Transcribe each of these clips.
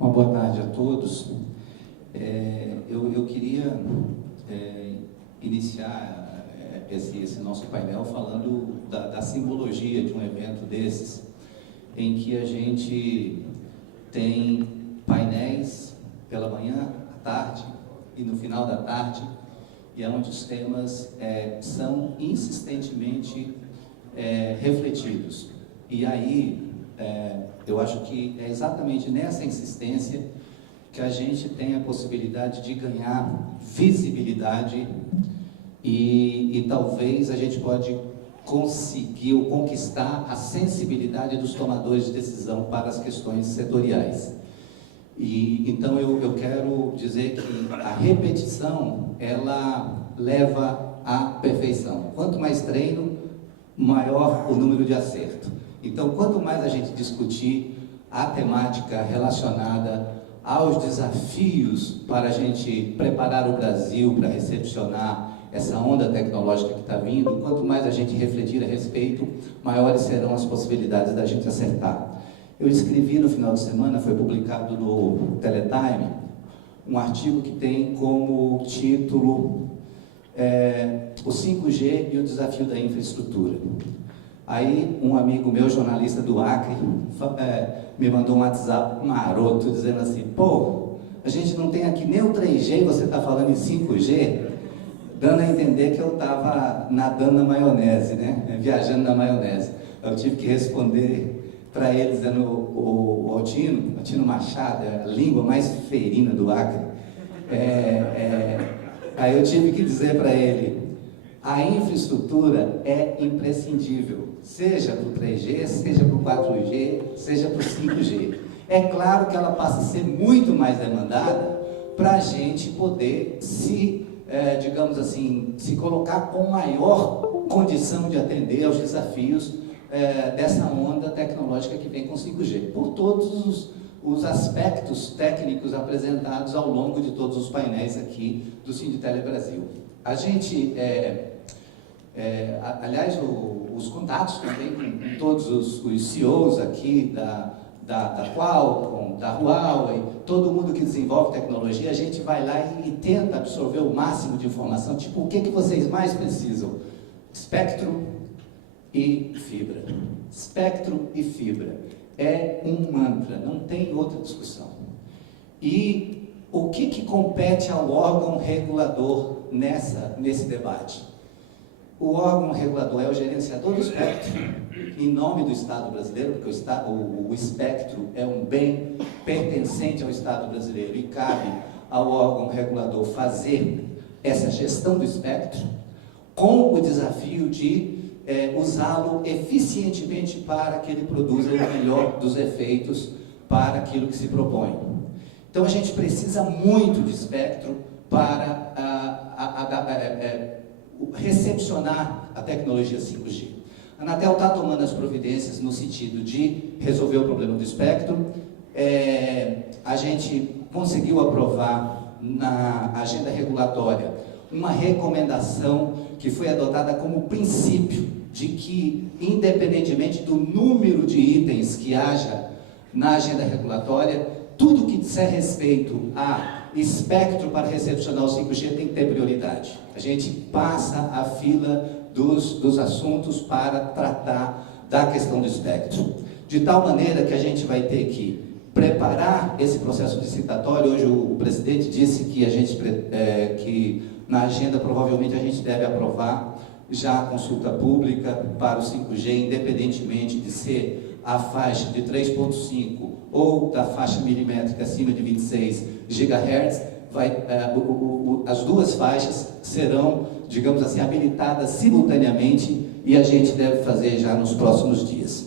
Uma boa tarde a todos. Eu queria iniciar esse nosso painel falando da simbologia de um evento desses, em que a gente tem painéis pela manhã, à tarde e no final da tarde, e onde os temas são insistentemente refletidos. E aí, eu acho que é exatamente nessa insistência que a gente tem a possibilidade de ganhar visibilidade e talvez a gente pode conseguir ou conquistar a sensibilidade dos tomadores de decisão para as questões setoriais. E então eu quero dizer que a repetição, ela leva à perfeição. Quanto mais treino, maior o número de acerto. Então, quanto mais a gente discutir a temática relacionada aos desafios para a gente preparar o Brasil para recepcionar essa onda tecnológica que está vindo, quanto mais a gente refletir a respeito, maiores serão as possibilidades da gente acertar. Eu escrevi no final de semana, foi publicado no Teletime, um artigo que tem como título o 5G e o desafio da infraestrutura. Aí um amigo meu, jornalista do Acre, me mandou um WhatsApp maroto, dizendo assim: pô, a gente não tem aqui nem o 3G e você está falando em 5G, dando a entender que eu estava nadando na maionese, né? Viajando na maionese. Eu tive que responder para ele, dizendo o Altino Machado, a língua mais ferina do Acre. Aí eu tive que dizer para ele: a infraestrutura é imprescindível, seja para o 3G, seja para o 4G, seja para o 5G. É claro que ela passa a ser muito mais demandada para a gente poder digamos assim, se colocar com maior condição de atender aos desafios dessa onda tecnológica que vem com 5G, por todos os aspectos técnicos apresentados ao longo de todos os painéis aqui do Sinditele Brasil. A gente, aliás, os contatos também com todos os CEOs aqui da Qualcomm, da Huawei, todo mundo que desenvolve tecnologia, a gente vai lá e tenta absorver o máximo de informação, tipo, o que vocês mais precisam? Espectro e fibra. Espectro e fibra. É um mantra, não tem outra discussão. E o que compete ao órgão regulador nesse debate? O órgão regulador é o gerenciador do espectro, em nome do Estado brasileiro, porque o espectro é um bem pertencente ao Estado brasileiro e cabe ao órgão regulador fazer essa gestão do espectro com o desafio de usá-lo eficientemente para que ele produza o melhor dos efeitos para aquilo que se propõe. Então a gente precisa muito de espectro para recepcionar a tecnologia 5G. A Anatel está tomando as providências no sentido de resolver o problema do espectro. A gente conseguiu aprovar na agenda regulatória uma recomendação que foi adotada como princípio de que, independentemente do número de itens que haja na agenda regulatória, tudo que disser respeito a espectro para recepcionar o 5G tem que ter prioridade. A gente passa a fila dos assuntos para tratar da questão do espectro. De tal maneira que a gente vai ter que preparar esse processo licitatório. Hoje o presidente disse que que na agenda provavelmente a gente deve aprovar já a consulta pública para o 5G, independentemente de ser a faixa de 3.5 ou da faixa milimétrica acima de 26 GHz, as duas faixas serão, digamos assim, habilitadas simultaneamente e a gente deve fazer já nos próximos dias.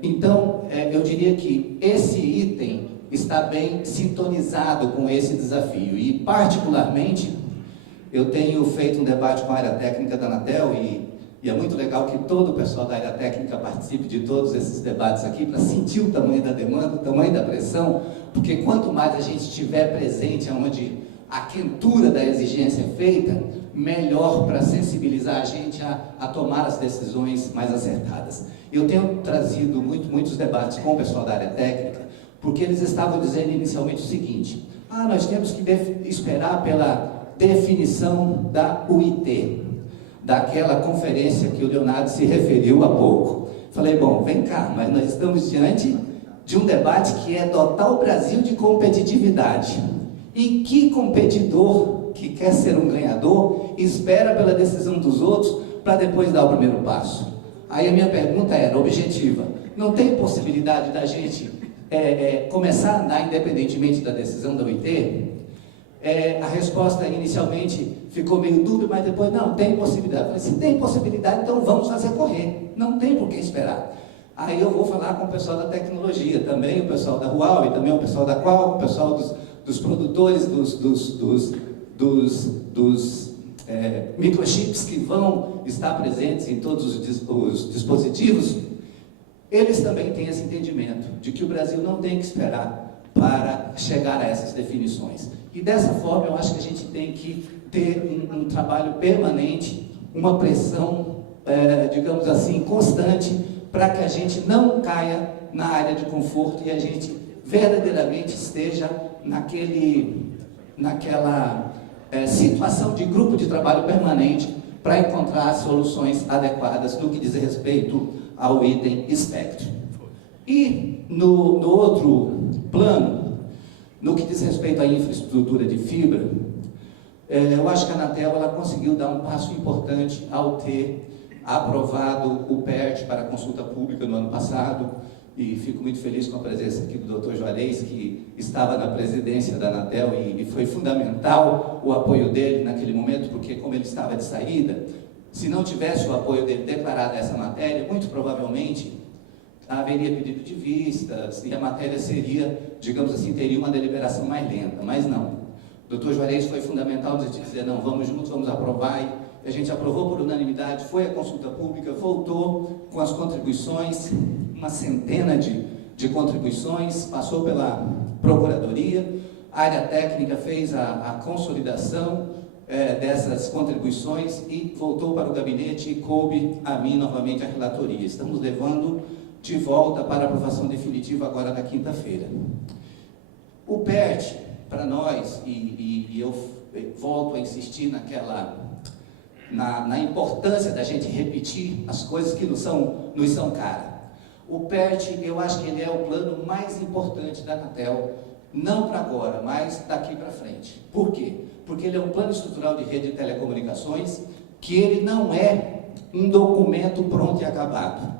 Então, eu diria que esse item está bem sintonizado com esse desafio e, particularmente, eu tenho feito um debate com a área técnica da Anatel e é muito legal que todo o pessoal da área técnica participe de todos esses debates aqui para sentir o tamanho da demanda, o tamanho da pressão, porque quanto mais a gente estiver presente onde a quentura da exigência é feita, melhor para sensibilizar a gente a tomar as decisões mais acertadas. Eu tenho trazido muitos debates com o pessoal da área técnica, porque eles estavam dizendo inicialmente o seguinte: nós temos que esperar pela definição da UIT, daquela conferência que o Leonardo se referiu há pouco. Falei, bom, vem cá, mas nós estamos diante de um debate que é dotar o Brasil de competitividade. E que competidor que quer ser um ganhador espera pela decisão dos outros para depois dar o primeiro passo? Aí a minha pergunta era objetiva: não tem possibilidade da gente começar a andar independentemente da decisão da OIT? A resposta inicialmente ficou meio dúbia, mas depois, não, tem possibilidade. Eu falei, se tem possibilidade, então vamos fazer correr, não tem por que esperar. Aí eu vou falar com o pessoal da tecnologia, também o pessoal da Huawei, também o pessoal da Qual, o pessoal dos produtores, dos microchips que vão estar presentes em todos os dispositivos. Eles também têm esse entendimento de que o Brasil não tem que esperar para chegar a essas definições. E dessa forma eu acho que a gente tem que ter um trabalho permanente, uma pressão, digamos assim, constante, para que a gente não caia na área de conforto e a gente verdadeiramente esteja naquela situação de grupo de trabalho permanente para encontrar soluções adequadas no que diz respeito ao item espectro. E no outro plano, no que diz respeito à infraestrutura de fibra, eu acho que a Anatel ela conseguiu dar um passo importante ao ter aprovado o PERT para consulta pública no ano passado, e fico muito feliz com a presença aqui do Dr. Juarez, que estava na presidência da Anatel, e foi fundamental o apoio dele naquele momento, porque como ele estava de saída, se não tivesse o apoio dele declarado essa matéria, muito provavelmente haveria pedido de vistas, e a matéria seria, digamos assim, teria uma deliberação mais lenta, mas não. O Dr. Juarez foi fundamental de dizer, não, vamos juntos, vamos aprovar, e a gente aprovou por unanimidade, foi a consulta pública, voltou com as contribuições, uma centena de contribuições, passou pela Procuradoria, a área técnica fez a consolidação dessas contribuições e voltou para o gabinete e coube a mim novamente a relatoria. Estamos levando de volta para aprovação definitiva agora na quinta-feira. O PERT, para nós, e eu volto a insistir na importância da gente repetir as coisas que nos são caras. O PERT, eu acho que ele é o plano mais importante da Anatel, não para agora, mas daqui para frente. Por quê? Porque ele é um plano estrutural de rede de telecomunicações, que ele não é um documento pronto e acabado.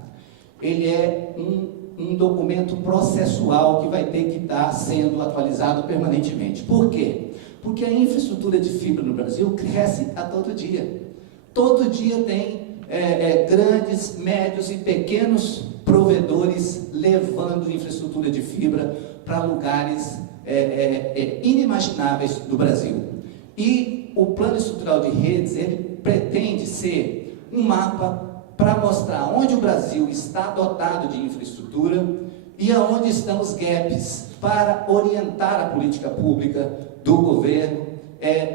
Ele é um documento processual que vai ter que estar sendo atualizado permanentemente. Por quê? Porque a infraestrutura de fibra no Brasil cresce a todo dia. Todo dia tem grandes, médios e pequenos provedores levando infraestrutura de fibra para lugares inimagináveis do Brasil. E o plano estrutural de redes, ele pretende ser um mapa para mostrar onde o Brasil está dotado de infraestrutura e aonde estão os gaps para orientar a política pública do governo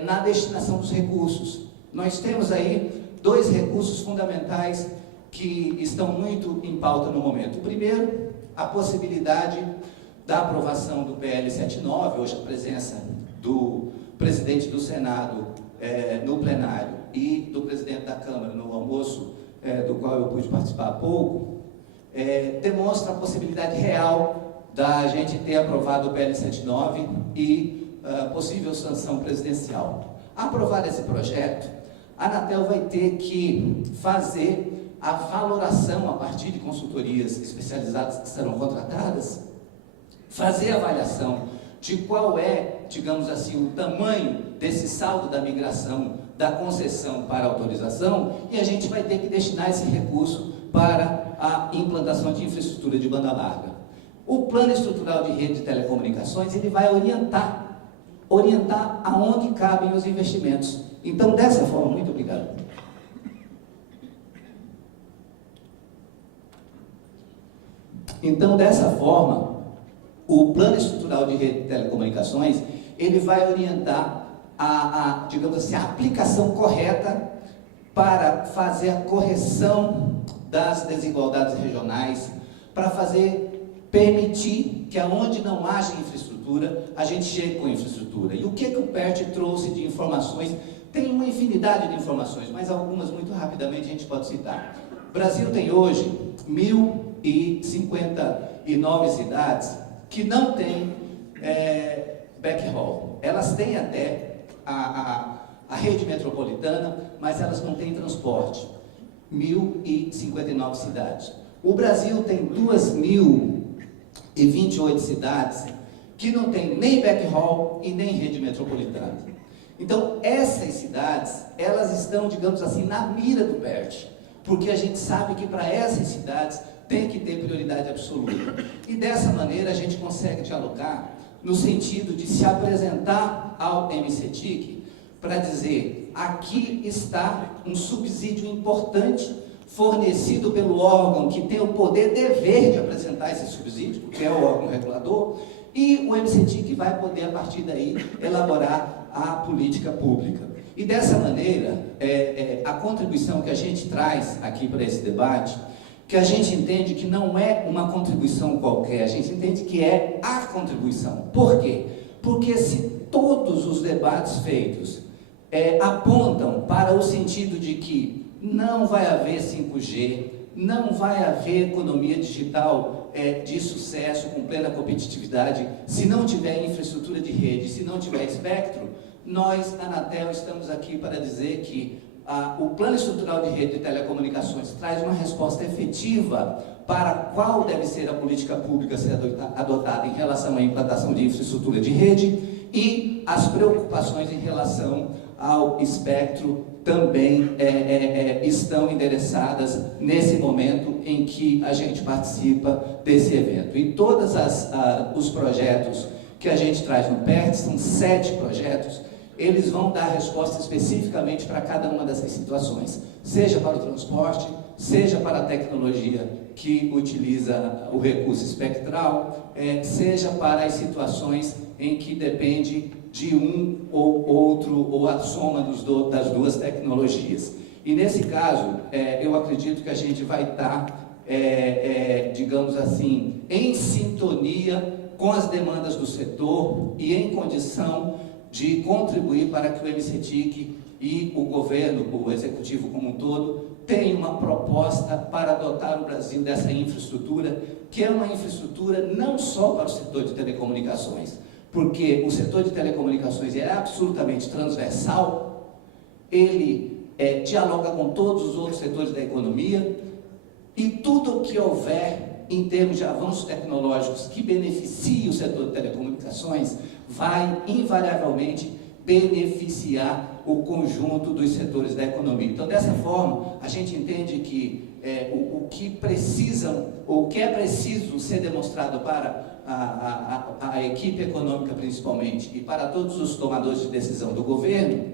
na destinação dos recursos. Nós temos aí dois recursos fundamentais que estão muito em pauta no momento. O primeiro, a possibilidade da aprovação do PL 79, hoje a presença do presidente do Senado no plenário e do presidente da Câmara no almoço, do qual eu pude participar há pouco, demonstra a possibilidade real da gente ter aprovado o PL 79 e possível sanção presidencial. Aprovado esse projeto, a Anatel vai ter que fazer a valoração a partir de consultorias especializadas que serão contratadas, fazer a avaliação de qual é, digamos assim, o tamanho desse saldo da migração da concessão para a autorização, e a gente vai ter que destinar esse recurso para a implantação de infraestrutura de banda larga. O plano estrutural de rede de telecomunicações, ele vai orientar aonde cabem os investimentos. Então, dessa forma, muito obrigado. Então, dessa forma, o plano estrutural de rede de telecomunicações, ele vai orientar digamos assim, a aplicação correta para fazer a correção das desigualdades regionais, para permitir que aonde não haja infraestrutura, a gente chegue com infraestrutura. E o que o PERT trouxe de informações? Tem uma infinidade de informações, mas algumas muito rapidamente a gente pode citar. O Brasil tem hoje 1.059 cidades que não têm backhaul. Elas têm até a rede metropolitana, mas elas não têm transporte. 1.059 cidades. O Brasil tem 2.028 cidades que não tem nem backhaul e nem rede metropolitana. Então, essas cidades, elas estão, digamos assim, na mira do PERT, porque a gente sabe que para essas cidades tem que ter prioridade absoluta. E dessa maneira a gente consegue dialogar no sentido de se apresentar ao MCTIC para dizer: aqui está um subsídio importante fornecido pelo órgão que tem o poder, dever de apresentar esse subsídio, porque é o órgão regulador, e o MCTIC vai poder, a partir daí, elaborar a política pública. E dessa maneira, a contribuição que a gente traz aqui para esse debate, que a gente entende que não é uma contribuição qualquer, a gente entende que é a contribuição. Por quê? Porque se todos os debates feitos apontam para o sentido de que não vai haver 5G, não vai haver economia digital de sucesso, com plena competitividade, se não tiver infraestrutura de rede, se não tiver espectro, nós, na Anatel, estamos aqui para dizer que o Plano Estrutural de Rede de Telecomunicações traz uma resposta efetiva para qual deve ser a política pública a ser adotada em relação à implantação de infraestrutura de rede, e as preocupações em relação ao espectro também estão endereçadas nesse momento em que a gente participa desse evento. E todos os projetos que a gente traz no PERT, são 7 projetos, eles vão dar resposta especificamente para cada uma dessas situações, seja para o transporte, seja para a tecnologia que utiliza o recurso espectral, seja para as situações em que depende de um ou outro, ou a soma das duas tecnologias. E nesse caso, eu acredito que a gente vai estar, digamos assim, em sintonia com as demandas do setor e em condição de contribuir para que o MCTIC e o governo, o executivo como um todo, tenham uma proposta para dotar o Brasil dessa infraestrutura, que é uma infraestrutura não só para o setor de telecomunicações, porque o setor de telecomunicações é absolutamente transversal, ele dialoga com todos os outros setores da economia, e tudo o que houver em termos de avanços tecnológicos que beneficie o setor de telecomunicações vai invariavelmente beneficiar o conjunto dos setores da economia. Então, dessa forma, a gente entende que o que precisam, ou o que é preciso ser demonstrado para a equipe econômica principalmente, e para todos os tomadores de decisão do governo,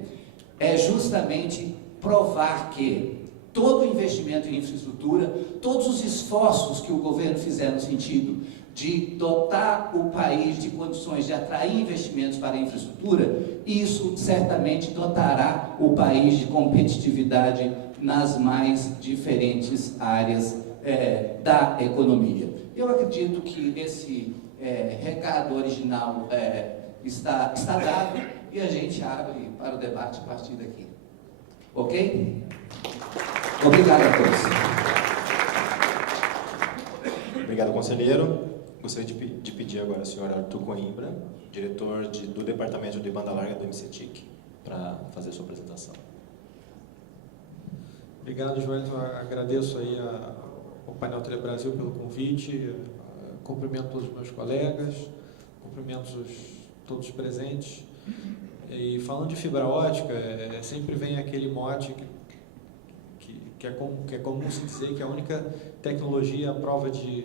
é justamente provar que todo o investimento em infraestrutura, todos os esforços que o governo fizer no sentido de dotar o país de condições de atrair investimentos para a infraestrutura, isso certamente dotará o país de competitividade nas mais diferentes áreas da economia. Eu acredito que esse recado original está dado, e a gente abre para o debate a partir daqui. Ok? Obrigado a todos. Obrigado, conselheiro. Gostaria de pedir agora ao senhor Arthur Coimbra, diretor do Departamento de Banda Larga do MCTIC, para fazer a sua apresentação. Obrigado, Joel. Eu agradeço aí ao Painel Telebrasil pelo convite, cumprimento todos os meus colegas, cumprimento todos os presentes. E falando de fibra ótica, sempre vem aquele mote que é comum se dizer que a única tecnologia à prova de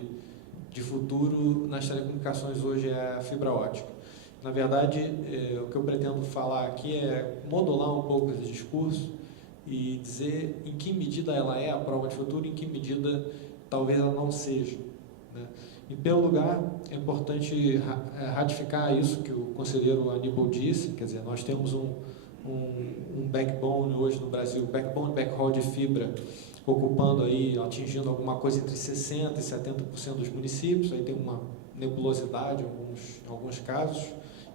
futuro nas telecomunicações hoje é a fibra ótica. Na verdade, o que eu pretendo falar aqui é modular um pouco esse discurso e dizer em que medida ela é a prova de futuro e em que medida talvez ela não seja, né? Em primeiro lugar, é importante ratificar isso que o conselheiro Aníbal disse, quer dizer, nós temos um backbone hoje no Brasil, backbone, backhaul de fibra, ocupando aí, atingindo alguma coisa entre 60% e 70% dos municípios, aí tem uma nebulosidade em alguns casos,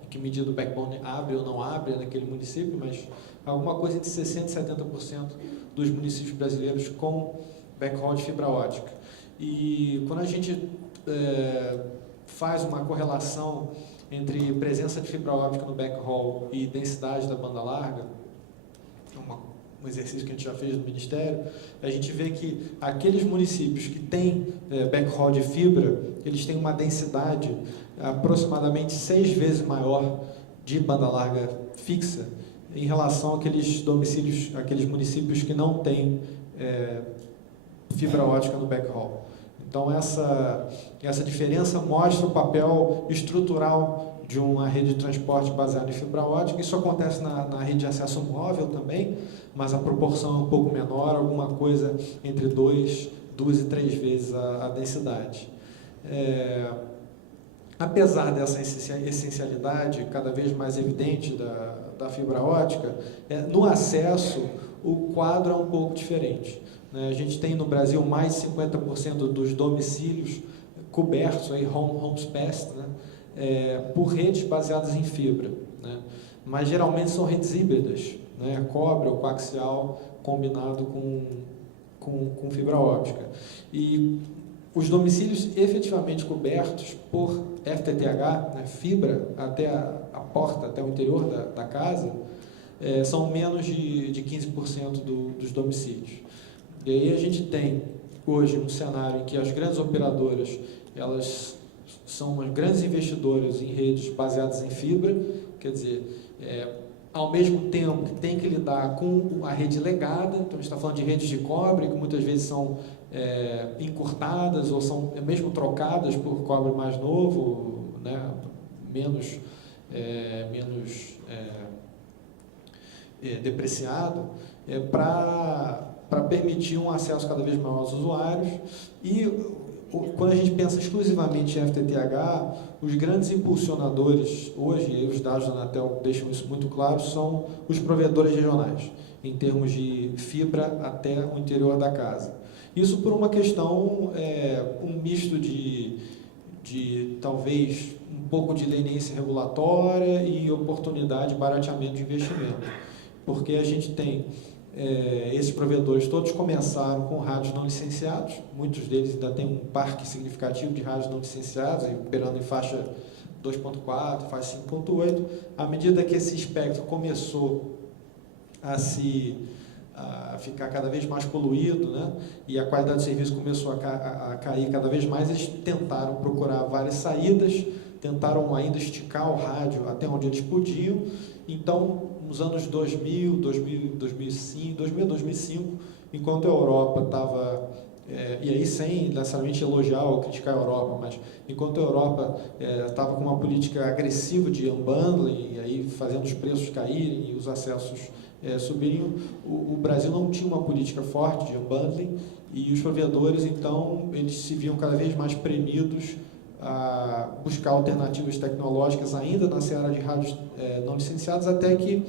em que medida o backbone abre ou não abre naquele município, mas alguma coisa entre 60% e 70% dos municípios brasileiros com backhaul de fibra ótica. E quando a gente faz uma correlação entre presença de fibra ótica no backhaul e densidade da banda larga, um exercício que a gente já fez no Ministério, a gente vê que aqueles municípios que têm backhaul de fibra, eles têm uma densidade aproximadamente 6 vezes maior de banda larga fixa em relação àqueles domicílios, aqueles municípios que não têm fibra ótica no backhaul. Então, essa diferença mostra o papel estrutural de uma rede de transporte baseada em fibra ótica. Isso acontece na rede de acesso móvel também, mas a proporção é um pouco menor, alguma coisa entre 2 e 3 vezes a densidade. Apesar dessa essencialidade cada vez mais evidente da fibra ótica, no acesso o quadro é um pouco diferente. A gente tem no Brasil mais de 50% dos domicílios cobertos, aí, homes passed, por redes baseadas em fibra, mas geralmente são redes híbridas, cobre ou coaxial combinado com fibra óptica. E os domicílios efetivamente cobertos por FTTH, fibra até a porta, até o interior da casa, são menos de 15% dos domicílios. E aí a gente tem hoje um cenário em que as grandes operadoras, elas são umas grandes investidoras em redes baseadas em fibra, quer dizer, ao mesmo tempo que tem que lidar com a rede legada, então a gente está falando de redes de cobre, que muitas vezes são encurtadas ou são mesmo trocadas por cobre mais novo, menos depreciado, para permitir um acesso cada vez maior aos usuários. E quando a gente pensa exclusivamente em FTTH, os grandes impulsionadores hoje, e os dados da Anatel deixam isso muito claro, são os provedores regionais, em termos de fibra até o interior da casa. Isso por uma questão, um misto de talvez um pouco de leniência regulatória e oportunidade de barateamento de investimento. Porque a gente tem esses provedores todos começaram com rádios não licenciados, muitos deles ainda têm um parque significativo de rádios não licenciados, operando em faixa 2.4, faixa 5.8. À medida que esse espectro começou a ficar cada vez mais poluído, e a qualidade do serviço começou a cair cada vez mais, eles tentaram procurar várias saídas, tentaram ainda esticar o rádio até onde eles podiam. Então, nos anos 2000, 2005, enquanto a Europa estava, e aí sem necessariamente elogiar ou criticar a Europa, mas enquanto a Europa estava com uma política agressiva de unbundling, e aí fazendo os preços caírem e os acessos subiriam, o Brasil não tinha uma política forte de unbundling, e os provedores, então, eles se viam cada vez mais premidos a buscar alternativas tecnológicas ainda na seara de rádios não licenciados, até que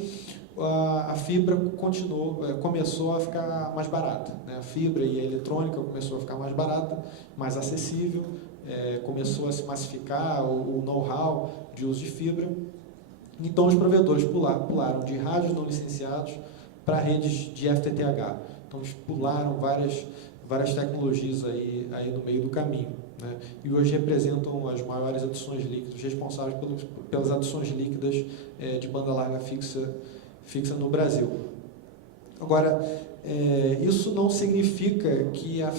a fibra começou a ficar mais barata. A fibra e a eletrônica começou a ficar mais barata, mais acessível, começou a se massificar o know-how de uso de fibra. Então, os provedores pularam de rádios não licenciados para redes de FTTH. Então, eles pularam várias tecnologias aí no meio do caminho. E hoje representam as maiores adições líquidas, responsáveis pelas adições líquidas de banda larga fixa no Brasil. Agora, isso não significa que a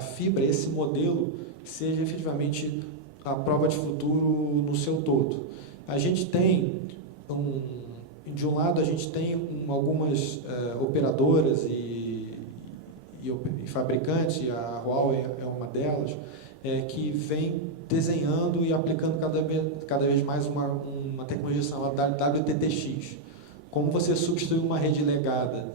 fibra, esse modelo, seja efetivamente a prova de futuro no seu todo. A gente tem, de um lado, a gente tem algumas operadoras e fabricantes, a Huawei é uma delas, que vem desenhando e aplicando cada vez mais uma tecnologia chamada WTTX. Como você substitui uma rede legada,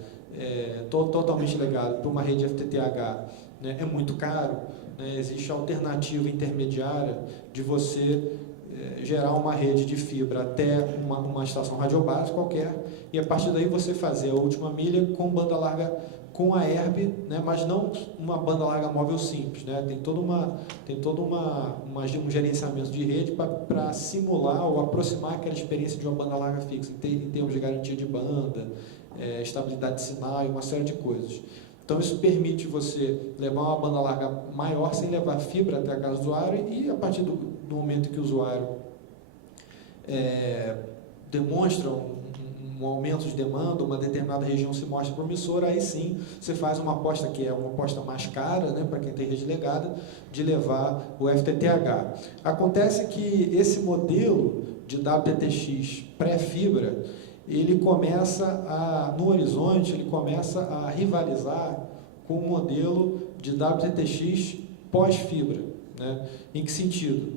totalmente legada, por uma rede FTTH, é muito caro. né? Existe a alternativa intermediária de você gerar uma rede de fibra até uma estação radiobase qualquer, e a partir daí você fazer a última milha com banda larga, com a Herb, né, mas não uma banda larga móvel simples, né, tem todo um gerenciamento de rede para simular ou aproximar aquela experiência de uma banda larga fixa, em termos de garantia de banda, estabilidade de sinal e uma série de coisas. Então isso permite você levar uma banda larga maior sem levar fibra até a casa do usuário, e a partir do momento que o usuário demonstra um aumento de demanda, uma determinada região se mostra promissora, aí sim você faz uma aposta que é uma aposta mais cara, né, para quem tem rede legada, de levar o FTTH. Acontece que esse modelo de WTTX pré-fibra, ele começa no horizonte, ele começa a rivalizar com o modelo de WTTX pós-fibra, né? Em que sentido?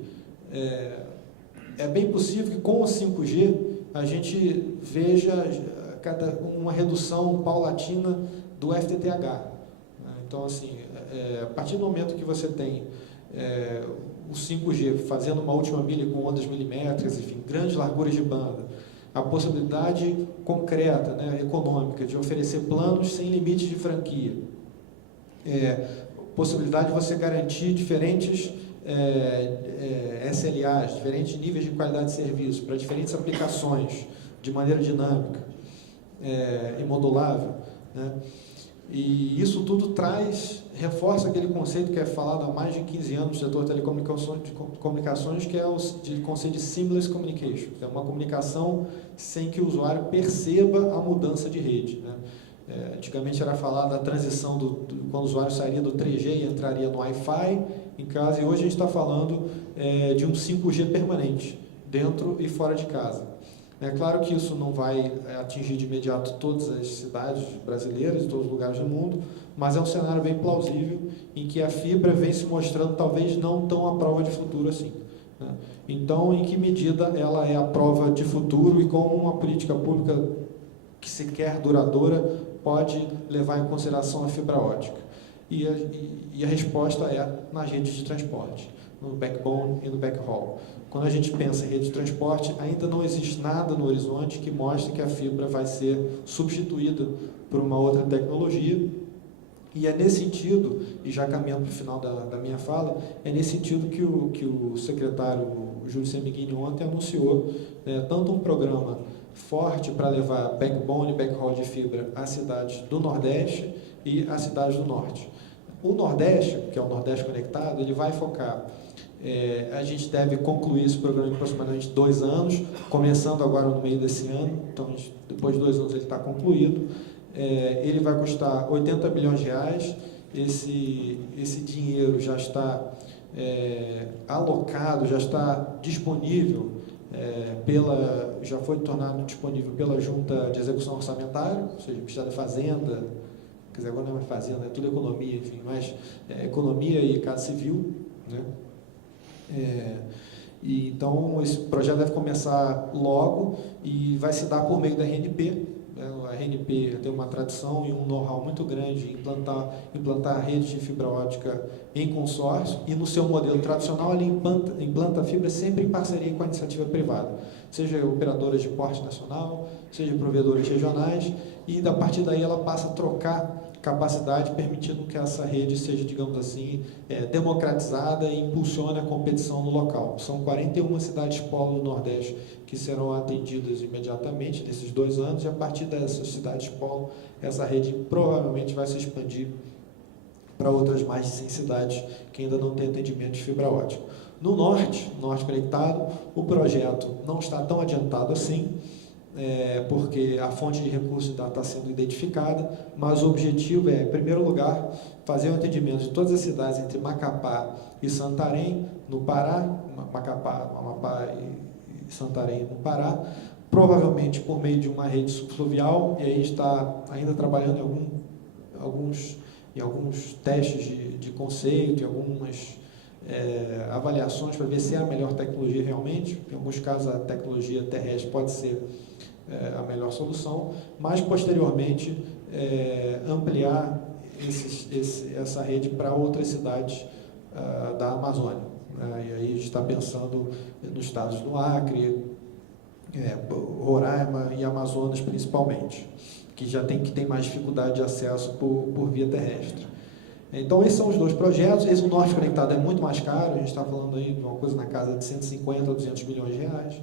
É bem possível que com o 5G a gente veja uma redução paulatina do FTTH. Então, assim, a partir do momento que você tem o 5G fazendo uma última milha com ondas milimétricas, enfim, grandes larguras de banda, a possibilidade concreta, né, econômica, de oferecer planos sem limites de franquia, possibilidade de você garantir diferentes SLAs, diferentes níveis de qualidade de serviço para diferentes aplicações de maneira dinâmica e modulável, né? E isso tudo reforça aquele conceito que é falado há mais de 15 anos no setor de telecomunicações, que é o conceito de seamless communication, que é uma comunicação sem que o usuário perceba a mudança de rede, né? Antigamente era falado da transição quando o usuário sairia do 3G e entraria no Wi-Fi em casa, e hoje a gente está falando de um 5G permanente, dentro e fora de casa. É claro que isso não vai atingir de imediato todas as cidades brasileiras, todos os lugares do mundo, mas é um cenário bem plausível em que a fibra vem se mostrando talvez não tão à prova de futuro assim, né? Então, em que medida ela é a prova de futuro e como uma política pública que se quer duradoura pode levar em consideração a fibra ótica? E a resposta é nas redes de transporte, no backbone e no backhaul. Quando a gente pensa em rede de transporte, ainda não existe nada no horizonte que mostre que a fibra vai ser substituída por uma outra tecnologia. E é nesse sentido, e já caminhando para o final da minha fala, é nesse sentido que o secretário Júlio Semiguini ontem anunciou tanto um programa forte para levar backbone e backhaul de fibra às cidades do Nordeste e às cidades do Norte. O Nordeste, que é o Nordeste Conectado, ele vai focar. A gente deve concluir esse programa em aproximadamente 2 anos, começando agora no meio desse ano, então depois de 2 anos ele está concluído. Ele vai custar 80 bilhões de reais, esse dinheiro já está alocado, já está disponível, já foi tornado disponível pela Junta de Execução Orçamentária, ou seja, o Ministério da Fazenda, quer dizer, agora não é mais Fazenda, é tudo economia, enfim, mas economia e Casa Civil, né? Então, esse projeto deve começar logo e vai se dar por meio da RNP. A RNP tem uma tradição e um know-how muito grande em implantar redes de fibra ótica em consórcio, e no seu modelo tradicional ele implanta a fibra sempre em parceria com a iniciativa privada, seja operadoras de porte nacional, seja provedores regionais, e a partir daí ela passa a trocar capacidade, permitindo que essa rede seja, digamos assim, democratizada e impulsione a competição no local. São 41 cidades polo do Nordeste que serão atendidas imediatamente nesses 2 anos, e a partir dessas cidades polo, essa rede provavelmente vai se expandir para outras mais de 100 cidades que ainda não têm atendimento de fibra ótica. No Norte Conectado, o projeto não está tão adiantado assim, porque a fonte de recursos ainda está sendo identificada, mas o objetivo é, em primeiro lugar, fazer o atendimento de todas as cidades entre Macapá e Santarém, no Pará, Macapá, Amapá e Santarém, no Pará, provavelmente por meio de uma rede subfluvial, e aí está ainda trabalhando em alguns testes de conceito, em algumas avaliações para ver se é a melhor tecnologia realmente. Em alguns casos a tecnologia terrestre pode ser a melhor solução, mas posteriormente ampliar essa rede para outras cidades da Amazônia. E aí a gente está pensando nos estados do Acre, Roraima e Amazonas principalmente, que já tem mais dificuldade de acesso por via terrestre. Então esses são os dois projetos. Esse Norte Conectado é muito mais caro, a gente está falando aí de uma coisa na casa de 150 a 200 milhões de reais,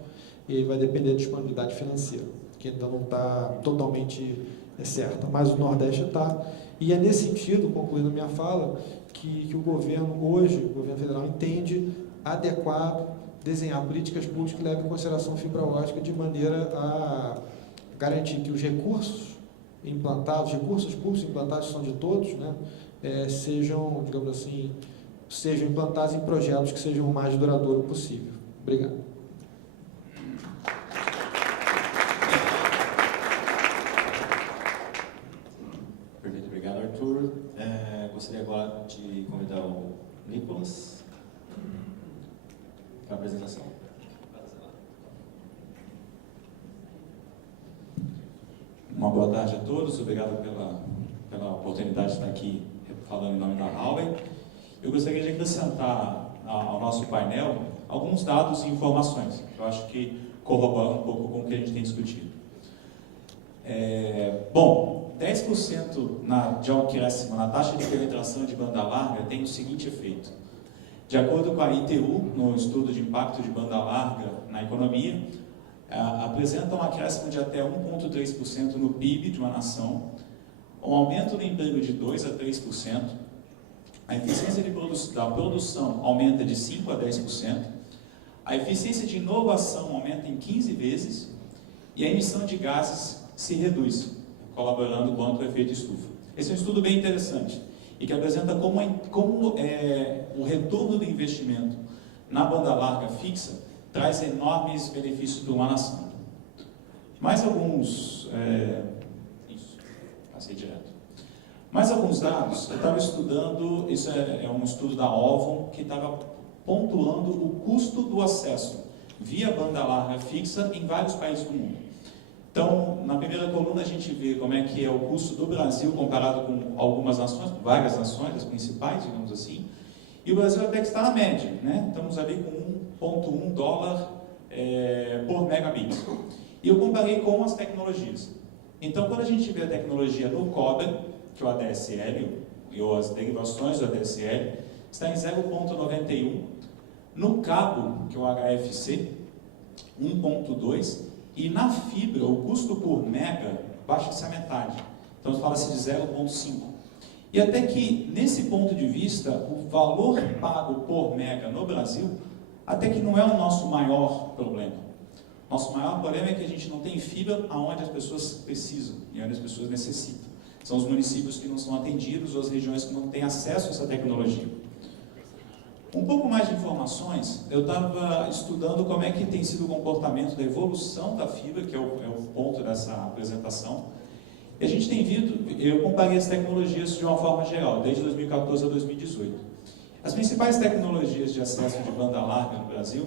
e aí vai depender da disponibilidade financeira, que ainda não está totalmente certa, mas o Nordeste está. E é nesse sentido, concluindo a minha fala, que o governo hoje, o governo federal, entende adequado desenhar políticas públicas que levem em consideração fibra ótica de maneira a garantir que os recursos implantados, recursos públicos implantados, que são de todos, né, sejam, digamos assim, sejam implantados em projetos que sejam o mais duradouro possível. Obrigado. Perfeito, obrigado, Arthur. Gostaria agora de convidar o Nicolas para a apresentação. Uma boa tarde a todos, obrigado pela oportunidade de estar aqui falando em nome da Huawei. Eu gostaria de acrescentar ao nosso painel alguns dados e informações, que eu acho que corroboram um pouco com o que a gente tem discutido. Bom, 10% de acréscimo na taxa de penetração de banda larga tem o seguinte efeito. De acordo com a ITU, no estudo de impacto de banda larga na economia, apresenta um acréscimo de até 1,3% no PIB de uma nação, um aumento do emprego de 2% a 3%, a eficiência da produção aumenta de 5% a 10%, a eficiência de inovação aumenta em 15 vezes e a emissão de gases se reduz, colaborando contra o efeito estufa. Esse é um estudo bem interessante e que apresenta como o retorno do investimento na banda larga fixa traz enormes benefícios para uma nação. Mais alguns... passei direto. Mais alguns dados, eu estava estudando, isso é um estudo da Ovon, que estava pontuando o custo do acesso via banda larga fixa em vários países do mundo. Então, na primeira coluna a gente vê como é que é o custo do Brasil comparado com algumas nações, várias nações, as principais, digamos assim, e o Brasil até que está na média, né? Estamos ali com 1,1 dólar por megabit. E eu comparei com as tecnologias. Então, quando a gente vê a tecnologia no cobre, que é o ADSL, ou as derivações do ADSL, está em 0,91. No cabo, que é o HFC, 1,2. E na fibra, o custo por mega baixa-se a metade. Então, fala-se de 0,5. E até que, nesse ponto de vista, o valor pago por mega no Brasil, até que não é o nosso maior problema. Nosso maior problema é que a gente não tem fibra aonde as pessoas precisam e onde as pessoas necessitam. São os municípios que não são atendidos ou as regiões que não têm acesso a essa tecnologia. Um pouco mais de informações, eu estava estudando como é que tem sido o comportamento da evolução da fibra, que é o ponto dessa apresentação. E a gente tem visto, eu comparei as tecnologias de uma forma geral, desde 2014 a 2018. As principais tecnologias de acesso de banda larga no Brasil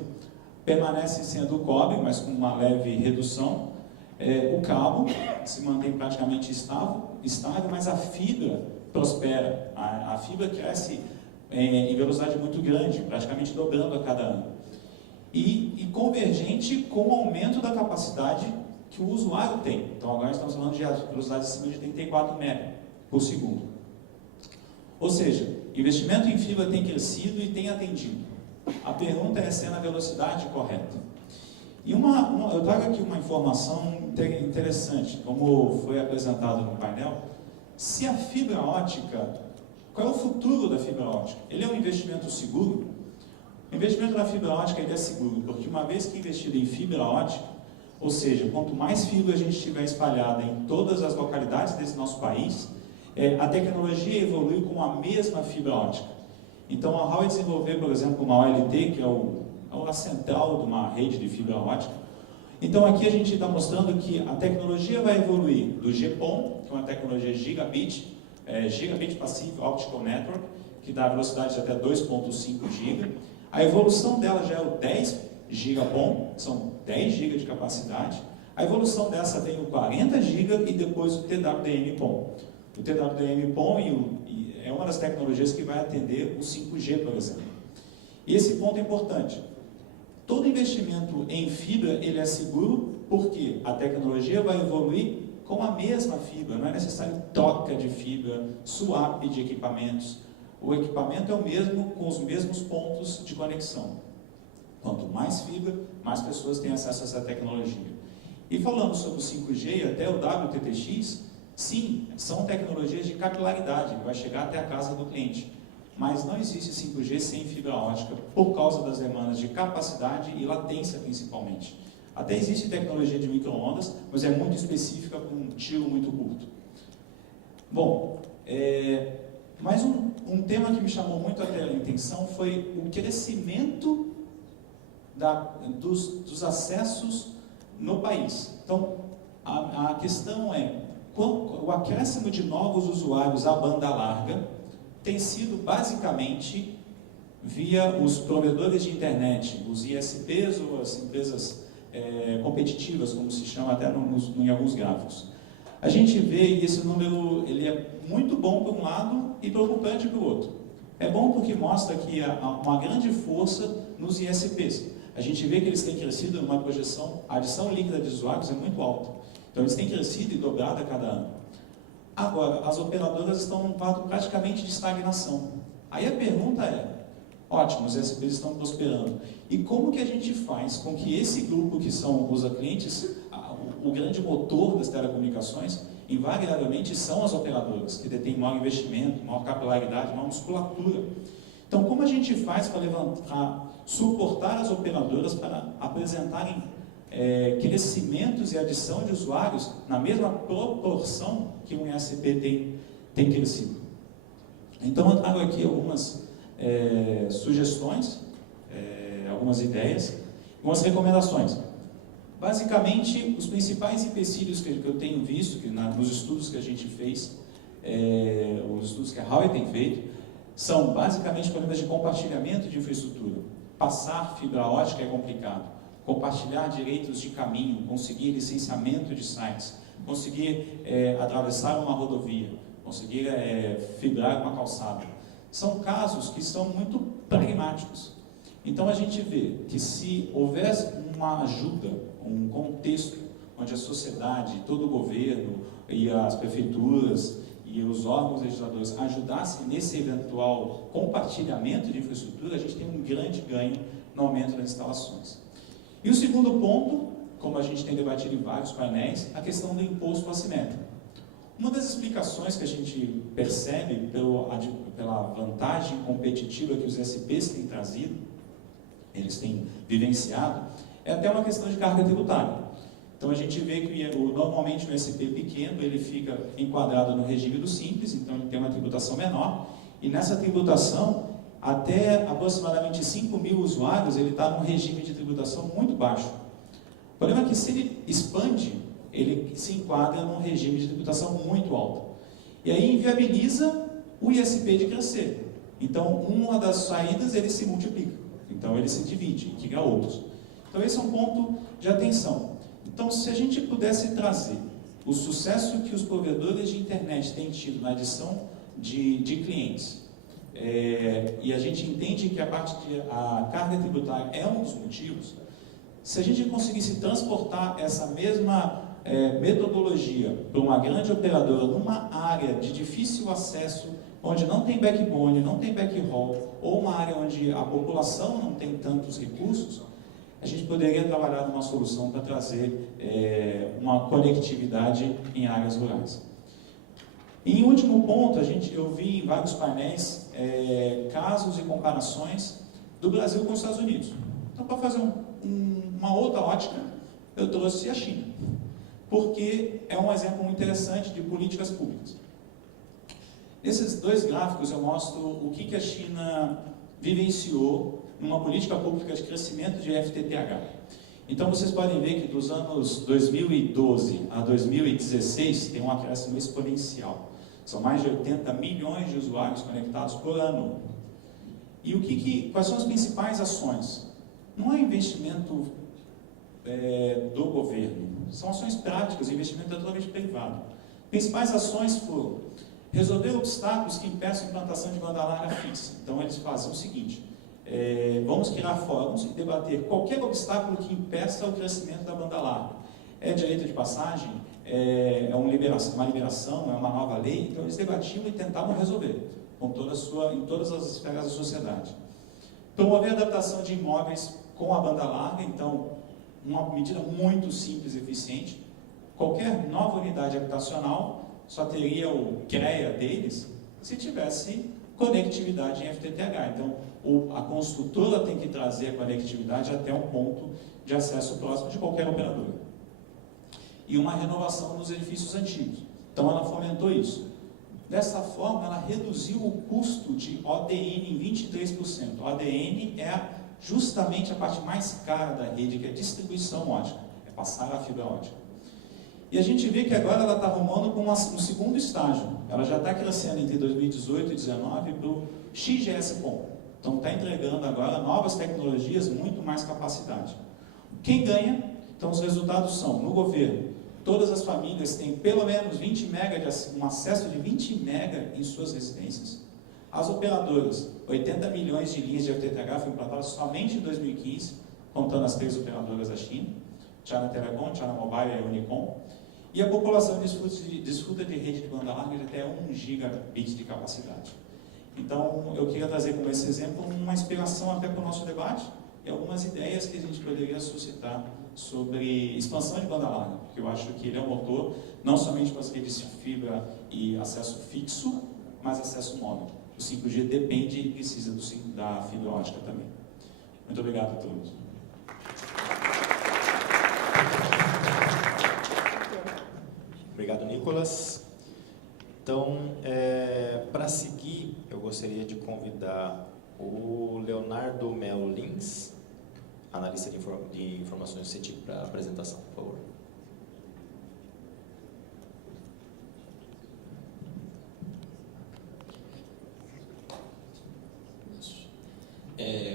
permanecem sendo o cobre, mas com uma leve redução, o cabo se mantém praticamente estável, mas a fibra prospera, a fibra cresce em velocidade muito grande, praticamente dobrando a cada ano. E convergente com o aumento da capacidade que o usuário tem. Então agora estamos falando de velocidade acima de 34 MB por segundo. Ou seja, investimento em fibra tem crescido e tem atendido. A pergunta é se é na velocidade correta. E eu trago aqui uma informação interessante, como foi apresentado no painel. Se a fibra ótica, qual é o futuro da fibra ótica? Ele é um investimento seguro? O investimento na fibra ótica ele é seguro, porque uma vez que investido em fibra ótica, ou seja, quanto mais fibra a gente tiver espalhada em todas as localidades desse nosso país, a tecnologia evolui com a mesma fibra ótica. Então a Huawei desenvolveu, por exemplo, uma OLT, que é a central de uma rede de fibra ótica. Então aqui a gente está mostrando que a tecnologia vai evoluir do GPON, que é uma tecnologia Gigabit Passive Optical Network, que dá velocidade de até 2.5 GB. A evolução dela já é o 10 GPON, são 10 GB de capacidade. A evolução dessa vem o 40 GB e depois o TWDM-PON. O TWDM-PON é uma das tecnologias que vai atender o 5G, por exemplo. E esse ponto é importante. Todo investimento em fibra, ele é seguro, porque a tecnologia vai evoluir com a mesma fibra, não é necessário troca de fibra, swap de equipamentos. O equipamento é o mesmo, com os mesmos pontos de conexão. Quanto mais fibra, mais pessoas têm acesso a essa tecnologia. E falando sobre o 5G e até o WTTX, sim, são tecnologias de capilaridade, vai chegar até a casa do cliente. Mas não existe 5G sem fibra ótica, por causa das demandas de capacidade e latência, principalmente. Até existe tecnologia de micro-ondas, mas é muito específica, com um tiro muito curto. Bom, mais um tema que me chamou muito a atenção foi o crescimento dos acessos no país. Então, a questão é, o acréscimo de novos usuários à banda larga tem sido basicamente via os provedores de internet, os ISPs ou as empresas competitivas, como se chama até em alguns gráficos. A gente vê, e esse número ele é muito bom por um lado e preocupante por outro. É bom porque mostra que há uma grande força nos ISPs. A gente vê que eles têm crescido numa projeção, a adição líquida de usuários é muito alta. Então eles têm crescido e dobrado a cada ano. Agora, as operadoras estão num quadro praticamente de estagnação. Aí a pergunta é, ótimo, os ISPs estão prosperando. E como que a gente faz com que esse grupo que são os clientes, o grande motor das telecomunicações, invariavelmente são as operadoras, que detêm maior investimento, maior capilaridade, maior musculatura. Então, como a gente faz para suportar as operadoras para apresentarem crescimentos e adição de usuários na mesma proporção que um ISP tem crescido? Então, eu trago aqui algumas sugestões, algumas ideias, algumas recomendações. Basicamente, os principais empecilhos que eu tenho visto, nos estudos que a gente fez, os estudos que a Huawei tem feito, são basicamente problemas de compartilhamento de infraestrutura. Passar fibra ótica é complicado. Compartilhar direitos de caminho, conseguir licenciamento de sites, conseguir atravessar uma rodovia, conseguir fibrar uma calçada. São casos que são muito pragmáticos. Então a gente vê que se houvesse uma ajuda, um contexto onde a sociedade, todo o governo e as prefeituras e os órgãos legisladores ajudassem nesse eventual compartilhamento de infraestrutura, a gente tem um grande ganho no aumento das instalações. E o segundo ponto, como a gente tem debatido em vários painéis, a questão do imposto assimétrico. Uma das explicações que a gente percebe pela vantagem competitiva que os SPs têm trazido, eles têm vivenciado, é até uma questão de carga tributária. Então a gente vê que normalmente o SP pequeno ele fica enquadrado no regime do Simples, então ele tem uma tributação menor, e nessa tributação, até aproximadamente 5.000 usuários, ele está num regime de tributação muito baixo. O problema é que se ele expande, ele se enquadra num regime de tributação muito alto. E aí inviabiliza o ISP de crescer. Então, uma das saídas, ele se multiplica. Então, ele se divide e cria outros. Então, esse é um ponto de atenção. Então, se a gente pudesse trazer o sucesso que os provedores de internet têm tido na adição de clientes, e a gente entende que a carga tributária é um dos motivos, se a gente conseguisse transportar essa mesma metodologia para uma grande operadora numa área de difícil acesso, onde não tem backbone, não tem backhaul, ou uma área onde a população não tem tantos recursos, a gente poderia trabalhar numa solução para trazer uma conectividade em áreas rurais. Em último ponto, eu vi em vários painéis casos e comparações do Brasil com os Estados Unidos. Então, para fazer uma outra ótica, eu trouxe a China, porque é um exemplo muito interessante de políticas públicas. Nesses dois gráficos eu mostro o que a China vivenciou numa política pública de crescimento de FTTH. Então vocês podem ver que dos anos 2012 a 2016 tem um acréscimo exponencial. São mais de 80 milhões de usuários conectados por ano. E quais são as principais ações? Não é investimento do governo, são ações práticas, investimento totalmente privado. Principais ações foram resolver obstáculos que impeçam a implantação de banda larga fixa. Então, eles fazem o seguinte: vamos criar fóruns e debater qualquer obstáculo que impeça o crescimento da banda larga. É direito de passagem? Uma liberação? É uma nova lei? Então, eles debatiam e tentavam resolver em todas as esferas da sociedade. Promover a adaptação de imóveis com a banda larga. Então, uma medida muito simples e eficiente. Qualquer nova unidade habitacional só teria o CREA deles se tivesse conectividade em FTTH. Então, a construtora tem que trazer a conectividade até um ponto de acesso próximo de qualquer operadora. E uma renovação nos edifícios antigos. Então, ela fomentou isso. Dessa forma, ela reduziu o custo de ODN em 23%. ODN é justamente a parte mais cara da rede, que é a distribuição ótica, é passar a fibra ótica. E a gente vê que agora ela está arrumando com um segundo estágio. Ela já está crescendo entre 2018 e 2019 para o XGS-PON. Então está entregando agora novas tecnologias, muito mais capacidade. Quem ganha? Então os resultados são, no governo, todas as famílias têm pelo menos 20 mega um acesso de 20 mega em suas residências. As operadoras, 80 milhões de linhas de FTTH foram implantadas somente em 2015, contando as 3 operadoras da China, China Telecom, China Mobile e Unicom. E a população desfruta de rede de banda larga de até 1 gigabit de capacidade. Então, eu queria trazer como esse exemplo uma inspiração até para o nosso debate e algumas ideias que a gente poderia suscitar sobre expansão de banda larga, porque eu acho que ele é um motor não somente para as redes de fibra e acesso fixo, mas acesso móvel. O 5G depende e precisa da fibra ótica também. Muito obrigado a todos. Obrigado, Nicolas. Então, para seguir, eu gostaria de convidar o Leonardo Melo Lins, analista de informações do CETIC, para a apresentação, por favor.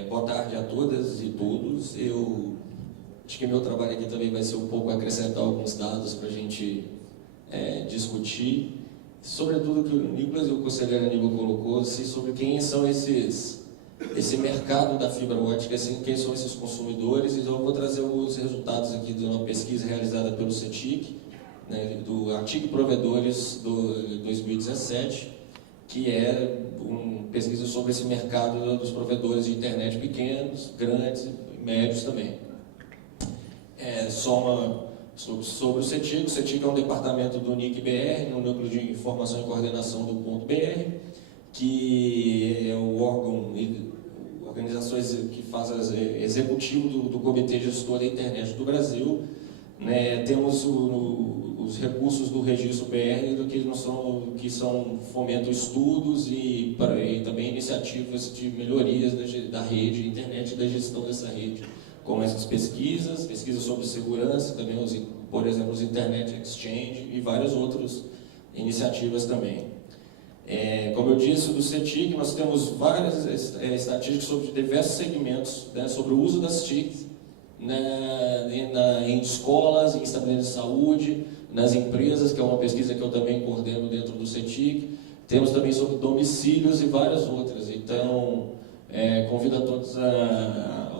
Boa tarde a todas e todos. Eu acho que meu trabalho aqui também vai ser um pouco acrescentar alguns dados para a gente discutir, sobretudo que o Nicolas e o conselheiro Aníbal colocou, sobre quem são esse mercado da fibra ótica, quem são esses consumidores. Então eu vou trazer os resultados aqui de uma pesquisa realizada pelo CETIC, né, do artigo Provedores do 2017, que é uma pesquisa sobre esse mercado dos provedores de internet pequenos, grandes e médios também. Sobre o CETIC. O CETIC é um departamento do NIC-BR, no Núcleo de Informação e Coordenação do ponto .br, que é o órgão, organizações que faz executivo do Comitê Gestor da Internet do Brasil. Né, temos os recursos do Registro BR, que fomentam estudos e também iniciativas de melhorias da rede de internet e da gestão dessa rede, como essas pesquisas sobre segurança, também, por exemplo, os Internet Exchange e várias outras iniciativas também. Como eu disse, do CETIC, nós temos várias estatísticas sobre diversos segmentos, né, sobre o uso das TICs, em escolas, em estabelecimentos de saúde, nas empresas, que é uma pesquisa que eu também coordeno dentro do CETIC. Temos também sobre domicílios e várias outras. Então, convido a todos a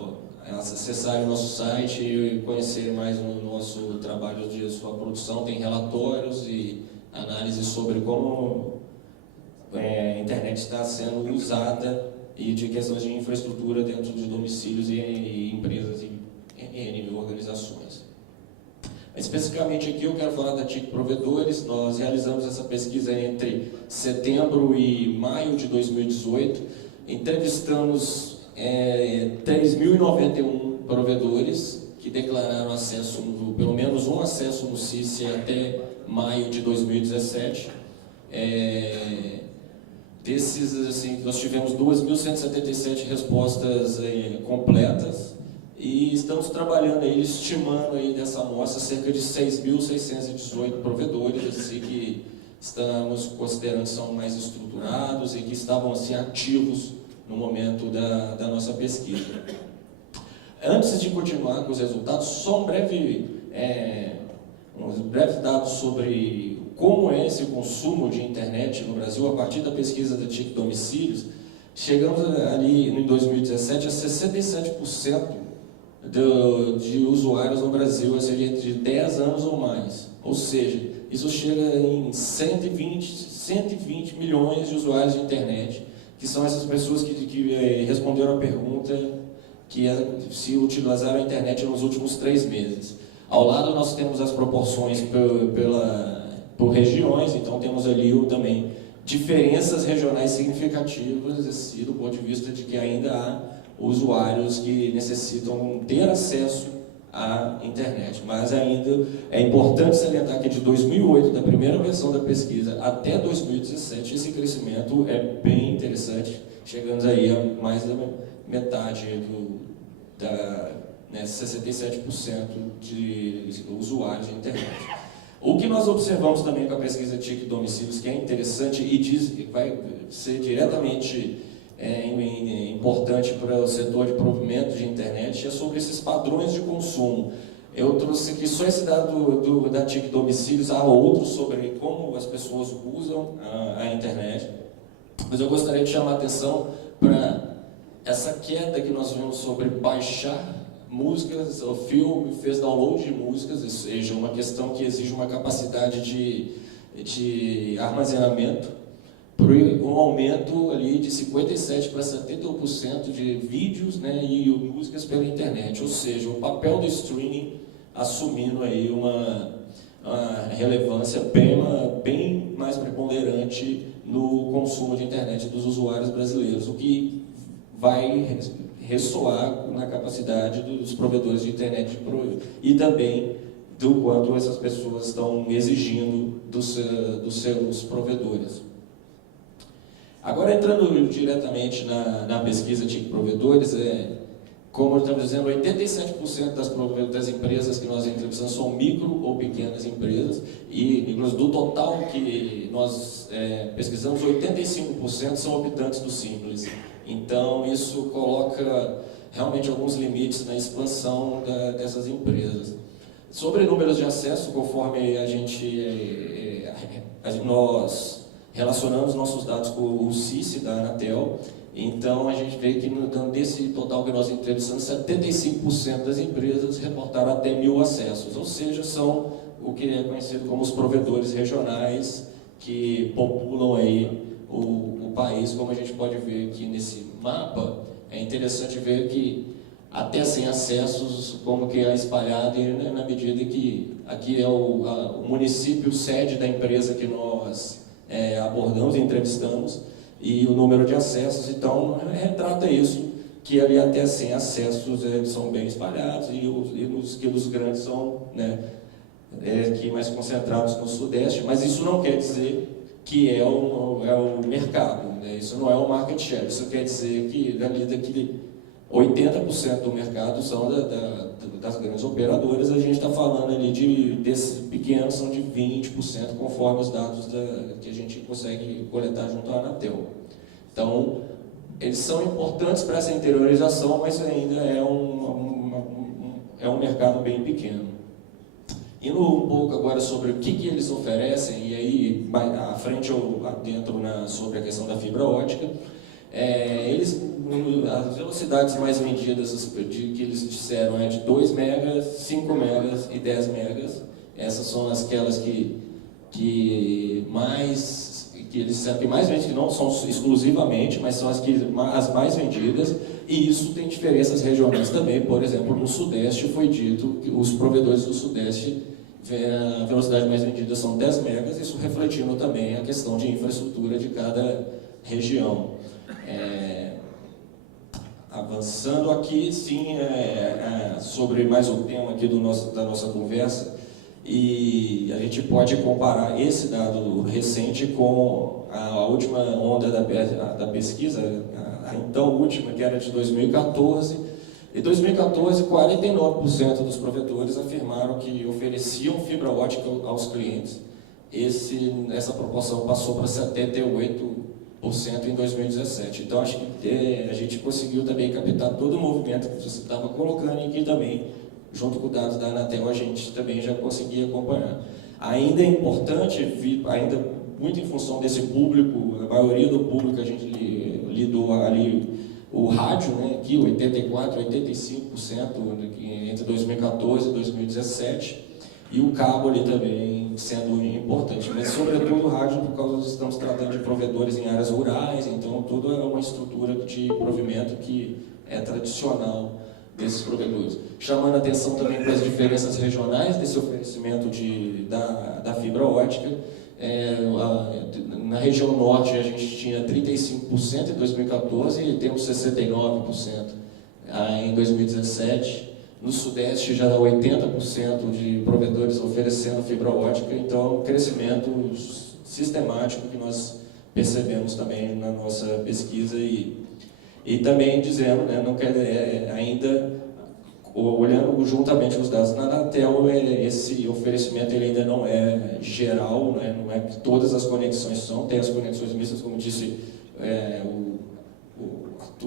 acessarem o nosso site e conhecerem mais o nosso trabalho de sua produção. Tem relatórios e análises sobre como a internet está sendo usada e de questões de infraestrutura dentro de domicílios e empresas e organizações. Especificamente aqui eu quero falar da TIC Provedores. Nós realizamos essa pesquisa entre setembro e maio de 2018. Entrevistamos 3.091 provedores que declararam acesso, pelo menos um acesso no CIS até maio de 2017. Desses, assim, nós tivemos 2.177 respostas completas e estamos trabalhando aí, estimando aí dessa amostra cerca de 6.618 provedores, assim, que estamos considerando que são mais estruturados e que estavam assim ativos no momento da nossa pesquisa. Antes de continuar com os resultados, só uns breves dados sobre como é esse consumo de internet no Brasil, a partir da pesquisa da TIC Domicílios, chegamos ali em 2017 a 67% de usuários no Brasil, ou seja, de 10 anos ou mais. Ou seja, isso chega em 120 milhões de usuários de internet, que são essas pessoas que responderam a pergunta que se utilizaram a internet nos últimos 3 meses. Ao lado nós temos as proporções por regiões, então temos ali também diferenças regionais significativas, do ponto de vista de que ainda há usuários que necessitam ter acesso à internet. Mas ainda é importante salientar que de 2008, da primeira versão da pesquisa, até 2017, esse crescimento é bem interessante, chegando aí a mais da metade 67% de usuários de internet. O que nós observamos também com a pesquisa TIC Domicílios, que é interessante e vai ser diretamente importante para o setor de provimento de internet, é sobre esses padrões de consumo. Eu trouxe aqui só esse dado da TIC Domicílios, há outros sobre como as pessoas usam a internet, mas eu gostaria de chamar a atenção para essa queda que nós vemos sobre baixar músicas, o filme fez download de músicas, ou seja, uma questão que exige uma capacidade de armazenamento, por um aumento ali de 57% para 71% de vídeos, né, e músicas pela internet, ou seja, o papel do streaming assumindo aí uma relevância bem mais preponderante no consumo de internet dos usuários brasileiros, o que vai ressoar na capacidade dos provedores de internet e também do quanto essas pessoas estão exigindo dos seus provedores. Agora, entrando diretamente na pesquisa de provedores, como estamos dizendo, 87% das empresas que nós entrevistamos são micro ou pequenas empresas, e do total que nós pesquisamos, 85% são habitantes do Simples. Então, isso coloca realmente alguns limites na expansão dessas empresas. Sobre números de acesso, conforme nós relacionamos nossos dados com o CIS da Anatel, então a gente vê que desse total que nós entrevistamos, 75% das empresas reportaram até 1.000 acessos, ou seja, são o que é conhecido como os provedores regionais que populam aí o país. Como a gente pode ver aqui nesse mapa, é interessante ver que até sem acessos, como que é espalhado, né, na medida que aqui é o município sede da empresa que nós abordamos e entrevistamos, e o número de acessos, então, retrata isso, que ali até sem acessos são bem espalhados, e os grandes são, né, aqui mais concentrados no Sudeste, mas isso não quer dizer que é o mercado, né? Isso não é o market share, isso quer dizer que ali daqui 80% do mercado são das grandes operadoras, a gente está falando ali desses pequenos são de 20%, conforme os dados que a gente consegue coletar junto à Anatel. Então, eles são importantes para essa interiorização, mas ainda é um mercado bem pequeno. Indo um pouco agora sobre o que eles oferecem, e aí à frente ou dentro sobre a questão da fibra ótica, as velocidades mais vendidas que eles disseram é de 2 megas, 5 megas e 10 megas. Essas são aquelas que eles disseram que mais vendem, que não são exclusivamente, mas são as mais vendidas, e isso tem diferenças regionais também. Por exemplo, no Sudeste foi dito que os provedores do Sudeste, a velocidade mais vendida são 10 megas, isso refletindo também a questão de infraestrutura de cada região. Avançando aqui, sim, sobre mais um tema aqui da nossa conversa, e a gente pode comparar esse dado recente com a última onda da pesquisa, a então última, que era de 2014. Em 2014, 49% dos provedores afirmaram que ofereciam fibra ótica aos clientes. Essa proporção passou para 78% em 2017. Então, acho que a gente conseguiu também captar todo o movimento que você estava colocando, e aqui também, junto com os dados da Anatel, a gente também já conseguia acompanhar. Ainda é importante, ainda muito em função desse público, a maioria do público a gente lidou ali, o rádio, né, aqui 84%, 85% entre 2014 e 2017, e o cabo ali também sendo importante, mas sobretudo o rádio, por causa que estamos tratando de provedores em áreas rurais, então toda é uma estrutura de provimento que é tradicional desses provedores. Chamando a atenção também para as diferenças regionais desse oferecimento da fibra ótica. Na região norte a gente tinha 35% em 2014 e temos 69% em 2017. No sudeste já dá 80% de provedores oferecendo fibra ótica, então é um crescimento sistemático que nós percebemos também na nossa pesquisa e também dizendo, né, não quer ainda olhando juntamente os dados da Anatel, esse oferecimento ele ainda não é geral, né, não é que todas as conexões são, tem as conexões mistas, como disse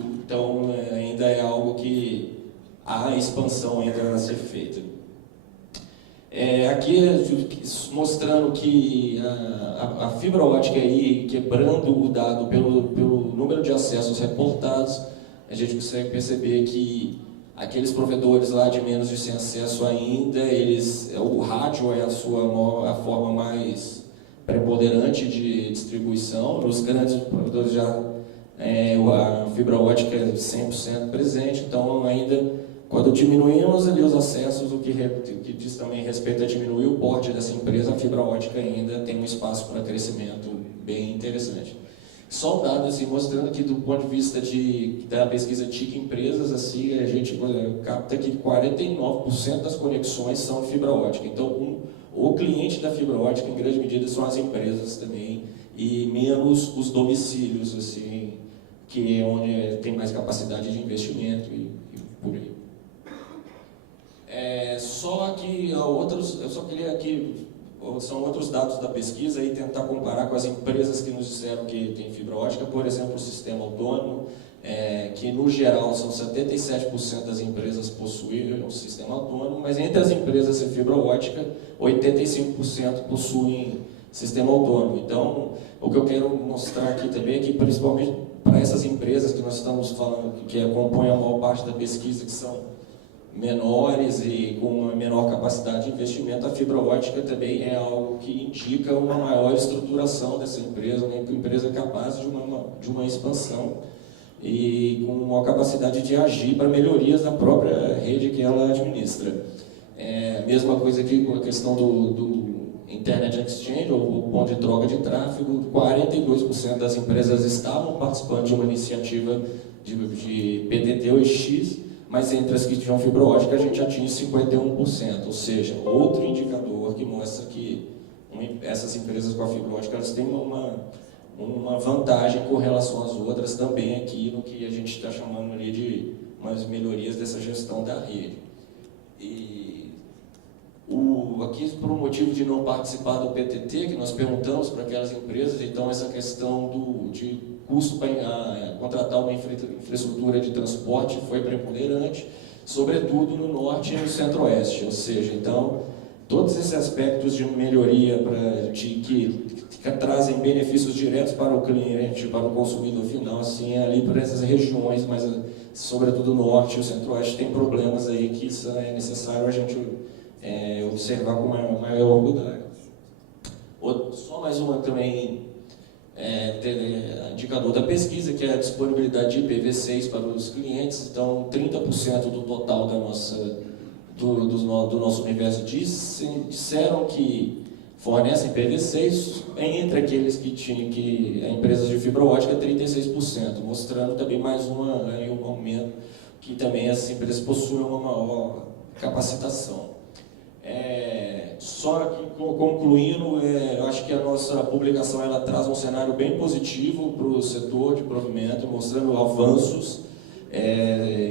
então ainda é algo que há expansão ainda a ser feita. Aqui mostrando que a fibra ótica aí, quebrando o dado pelo número de acessos reportados, a gente consegue perceber que aqueles provedores lá de menos de 100 acesso ainda, o rádio é a forma mais preponderante de distribuição. Nos grandes provedores já a fibra ótica é 100% presente, então ainda quando diminuímos ali os acessos, o que diz também respeito a diminuir o porte dessa empresa, a fibra ótica ainda tem um espaço para crescimento bem interessante. Só um dado assim, mostrando que do ponto de vista da pesquisa TIC Empresas, assim, a gente capta que 49% das conexões são de fibra ótica. Então, o cliente da fibra ótica, em grande medida, são as empresas também, e menos os domicílios, assim, que é onde tem mais capacidade de investimento e por aí. Só que eu só queria aqui, são outros dados da pesquisa e tentar comparar com as empresas que nos disseram que tem fibra ótica, por exemplo, o sistema autônomo, que no geral são 77% das empresas possuem um sistema autônomo, mas entre as empresas de fibra ótica, 85% possuem sistema autônomo. Então, o que eu quero mostrar aqui também é que, principalmente para essas empresas que nós estamos falando, que compõem a maior parte da pesquisa, que são menores e com uma menor capacidade de investimento, a fibra ótica também é algo que indica uma maior estruturação dessa empresa, uma empresa capaz de uma expansão e com uma capacidade de agir para melhorias da própria rede que ela administra. Mesma coisa aqui com a questão do Internet Exchange, ou ponto de troca de tráfego, 42% das empresas estavam participando de uma iniciativa de PTT ou X, mas entre as que tinham fibra ótica a gente atinge 51%, ou seja, outro indicador que mostra que essas empresas com a fibra ótica elas têm uma vantagem com relação às outras também aqui no que a gente está chamando ali de umas melhorias dessa gestão da rede. Aqui, por um motivo de não participar do PTT, que nós perguntamos para aquelas empresas, então essa questão de custo para contratar uma infraestrutura de transporte foi preponderante, sobretudo no norte e no centro-oeste, ou seja, então, todos esses aspectos de melhoria que trazem benefícios diretos para o cliente, para o consumidor final, assim, ali por essas regiões, mas sobretudo o norte e o centro-oeste tem problemas aí que é necessário a gente observar com maior cuidado. Só mais uma também indicador da pesquisa, que é a disponibilidade de IPv6 para os clientes. Então, 30% do total do nosso universo disseram que fornecem IPv6, entre aqueles que empresas de fibra ótica, 36%, mostrando também mais um aumento, que também as empresas possuem uma maior capacitação. Só que, concluindo, eu acho que a nossa publicação ela traz um cenário bem positivo para o setor de provimento, mostrando avanços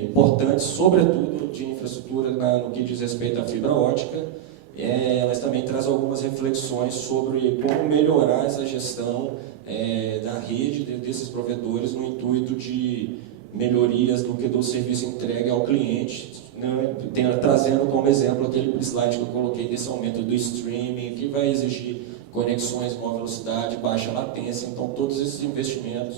importantes, sobretudo de infraestrutura no que diz respeito à fibra ótica, mas também traz algumas reflexões sobre como melhorar essa gestão da rede desses provedores no intuito de melhorias do que do serviço entregue ao cliente, né? Trazendo como exemplo aquele slide que eu coloquei desse aumento do streaming, que vai exigir conexões com velocidade, baixa latência. Então, todos esses investimentos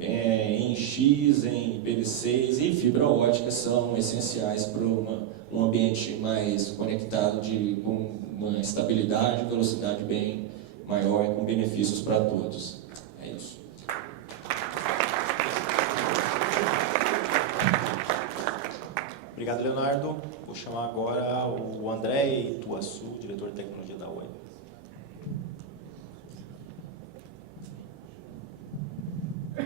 em X, em IPv6 e fibra ótica são essenciais para um ambiente mais conectado, com uma estabilidade e velocidade bem maior e com benefícios para todos. É isso. Obrigado, Leonardo. Vou chamar agora o André Ituaçu, diretor de tecnologia da Oi.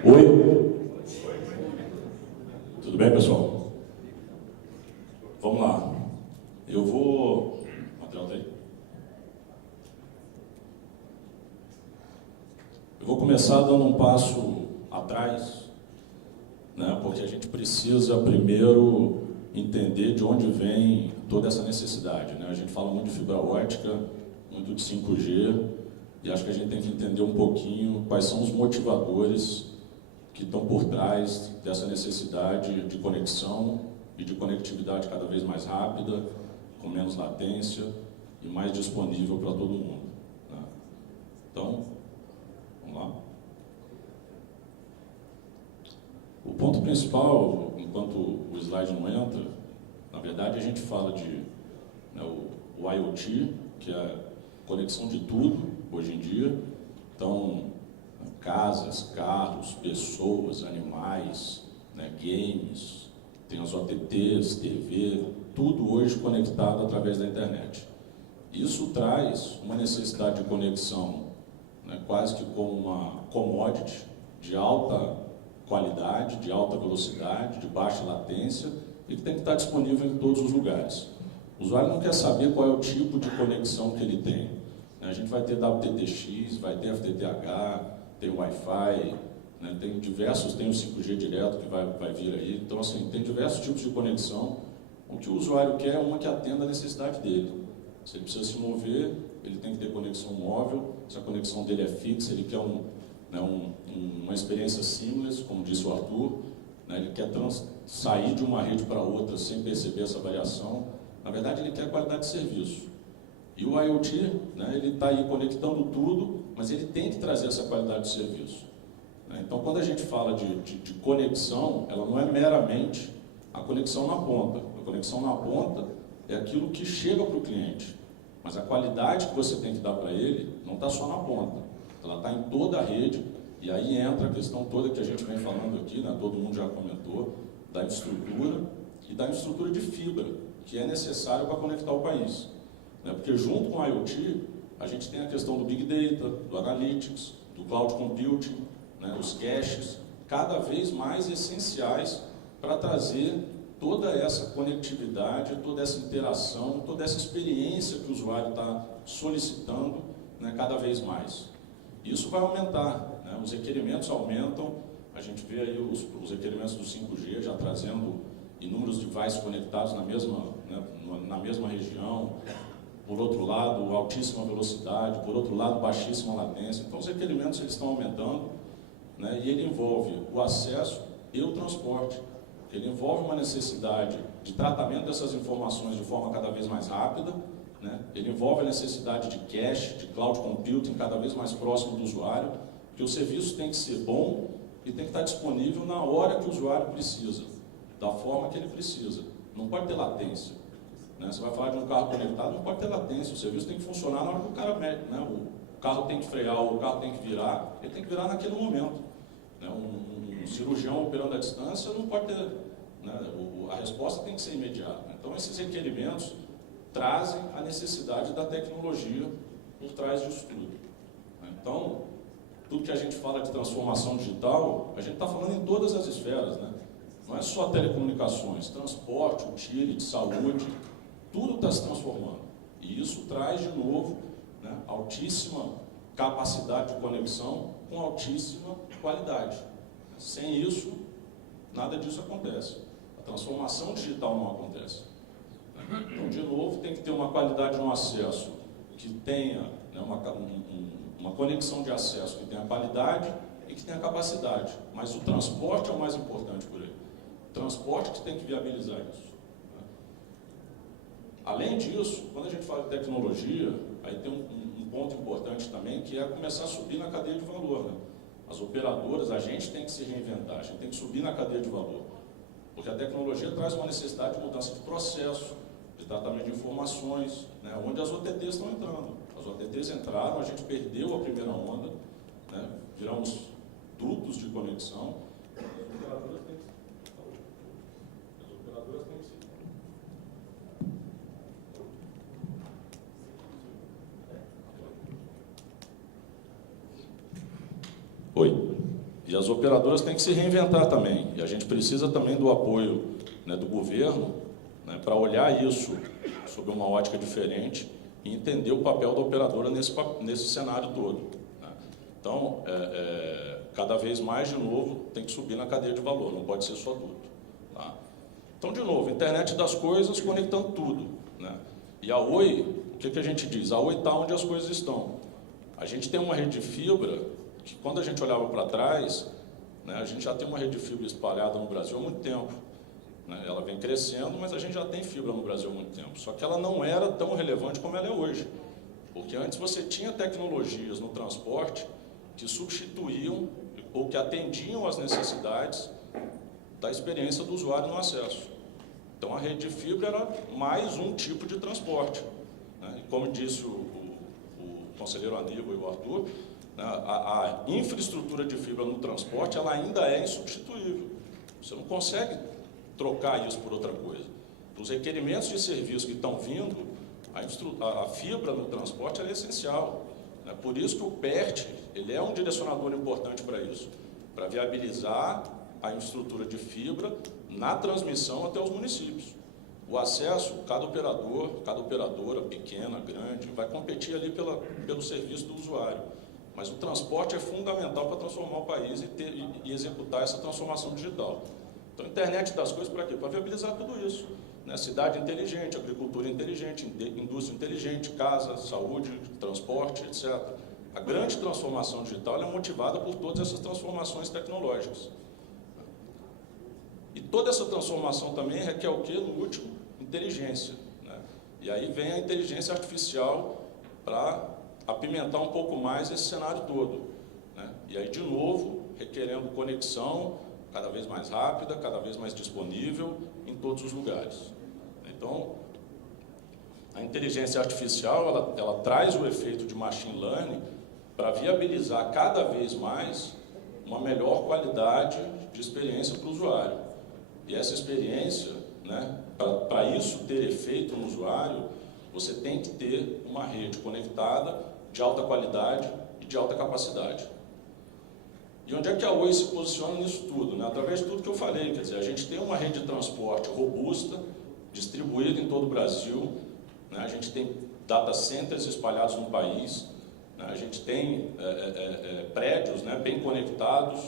Oi. Tudo bem, pessoal? Vamos lá. Eu vou... Material tá aí? Eu vou começar dando um passo atrás, né, porque a gente precisa primeiro entender de onde vem toda essa necessidade, né? A gente fala muito de fibra ótica, muito de 5G, e acho que a gente tem que entender um pouquinho quais são os motivadores que estão por trás dessa necessidade de conexão e de conectividade cada vez mais rápida, com menos latência e mais disponível para todo mundo, né? Então, vamos lá. O ponto principal, enquanto o slide não entra, na verdade a gente fala de, né, o IoT, que é a conexão de tudo hoje em dia. Então, casas, carros, pessoas, animais, né, games, tem as OTTs, TV, tudo hoje conectado através da internet. Isso traz uma necessidade de conexão, né, quase que como uma commodity de alta qualidade, de alta velocidade, de baixa latência e que tem que estar disponível em todos os lugares. O usuário não quer saber qual é o tipo de conexão que ele tem. A gente vai ter WTTX, vai ter FTTH, tem Wi-Fi, né, tem o 5G direto que vai vir aí. Então, assim, tem diversos tipos de conexão. O que o usuário quer é uma que atenda a necessidade dele. Se ele precisa se mover, ele tem que ter conexão móvel. Se a conexão dele é fixa, ele quer uma experiência seamless, como disse o Arthur, né, ele quer sair de uma rede para outra sem perceber essa variação. Na verdade, ele quer qualidade de serviço. E o IoT, né, ele está aí conectando tudo, mas ele tem que trazer essa qualidade de serviço, né? Então, quando a gente fala de conexão, ela não é meramente a conexão na ponta. A conexão na ponta é aquilo que chega para o cliente, mas a qualidade que você tem que dar para ele não está só na ponta, ela está em toda a rede. E aí entra a questão toda que a gente vem falando aqui, né, todo mundo já comentou, da infraestrutura e da infraestrutura de fibra, que é necessário para conectar o país, né? Porque junto com o IoT, a gente tem a questão do Big Data, do Analytics, do Cloud Computing, né, os caches, cada vez mais essenciais para trazer toda essa conectividade, toda essa interação, toda essa experiência que o usuário está solicitando, né, cada vez mais. Isso vai aumentar, né? Os requerimentos aumentam, a gente vê aí os requerimentos do 5G já trazendo inúmeros devices conectados na mesma região. Por outro lado, altíssima velocidade, por outro lado, baixíssima latência. Então, os requerimentos eles estão aumentando, né? E ele envolve o acesso e o transporte. Ele envolve uma necessidade de tratamento dessas informações de forma cada vez mais rápida, né? Ele envolve a necessidade de cache, de cloud computing cada vez mais próximo do usuário, porque o serviço tem que ser bom e tem que estar disponível na hora que o usuário precisa, da forma que ele precisa. Não pode ter latência, né? Você vai falar de um carro conectado, não pode ter latência, o serviço tem que funcionar na hora que o cara mete, né? O carro tem que frear, o carro tem que virar, ele tem que virar naquele momento, né? Um cirurgião operando à distância não pode ter, né? A resposta tem que ser imediata. Então, esses requerimentos trazem a necessidade da tecnologia por trás disso tudo. Então, tudo que a gente fala de transformação digital, a gente está falando em todas as esferas, né? Não é só telecomunicações, transporte, utility, saúde, tudo está se transformando. E isso traz, de novo, né, altíssima capacidade de conexão com altíssima qualidade. Sem isso, nada disso acontece. A transformação digital não acontece. Então, de novo, tem que ter uma qualidade no acesso que tenha, né, uma conexão de acesso que tenha qualidade e que tenha capacidade. Mas o transporte é o mais importante por ele. O transporte que tem que viabilizar isso. Além disso, quando a gente fala de tecnologia, aí tem um ponto importante também, que é começar a subir na cadeia de valor, né? As operadoras, a gente tem que se reinventar, a gente tem que subir na cadeia de valor. Porque a tecnologia traz uma necessidade de mudança de processo, de tratamento de informações, né? Onde as OTTs estão entrando. As OTTs entraram, a gente perdeu a primeira onda, né? Viramos dutos de conexão. As operadoras têm que Oi. E as operadoras têm que se reinventar também. E a gente precisa também do apoio, né, do governo, né, para olhar isso sob uma ótica diferente e entender o papel da operadora nesse cenário todo. Né? Então, cada vez mais, de novo, tem que subir na cadeia de valor, não pode ser só duto. Tá? Então, de novo, internet das coisas conectando tudo. Né? E a Oi, o que a gente diz? A Oi está onde as coisas estão. A gente tem uma rede de fibra que, quando a gente olhava para trás, né, a gente já tem uma rede de fibra espalhada no Brasil há muito tempo. Né? Ela vem crescendo, mas a gente já tem fibra no Brasil há muito tempo. Só que ela não era tão relevante como ela é hoje. Porque antes você tinha tecnologias no transporte que substituíam ou que atendiam às necessidades da experiência do usuário no acesso. Então, a rede de fibra era mais um tipo de transporte. Né? E como disse o conselheiro Aníbal e o Arthur, a infraestrutura de fibra no transporte ela ainda é insubstituível. Você não consegue trocar isso por outra coisa. Os requerimentos de serviço que estão vindo, a fibra no transporte é essencial. Né? Por isso que o PERT ele é um direcionador importante para isso, para viabilizar a infraestrutura de fibra na transmissão até os municípios. O acesso, cada operadora, pequena, grande, vai competir ali pelo serviço do usuário. Mas o transporte é fundamental para transformar o país e executar essa transformação digital. Então, a internet das coisas para quê? Para viabilizar tudo isso. Né? Cidade inteligente, agricultura inteligente, indústria inteligente, casa, saúde, transporte, etc. A grande transformação digital é motivada por todas essas transformações tecnológicas. E toda essa transformação também requer o quê? No último? Inteligência. Né? E aí vem a inteligência artificial para apimentar um pouco mais esse cenário todo. Né? E aí, de novo, requerendo conexão cada vez mais rápida, cada vez mais disponível em todos os lugares. Então, a inteligência artificial, ela traz o efeito de machine learning para viabilizar cada vez mais uma melhor qualidade de experiência para o usuário. E essa experiência, né, para isso ter efeito no usuário, você tem que ter uma rede conectada de alta qualidade e de alta capacidade. E onde é que a Oi se posiciona nisso tudo? Né? Através de tudo que eu falei, quer dizer, a gente tem uma rede de transporte robusta, distribuída em todo o Brasil, né? A gente tem data centers espalhados no país, né? A gente tem prédios, né, bem conectados,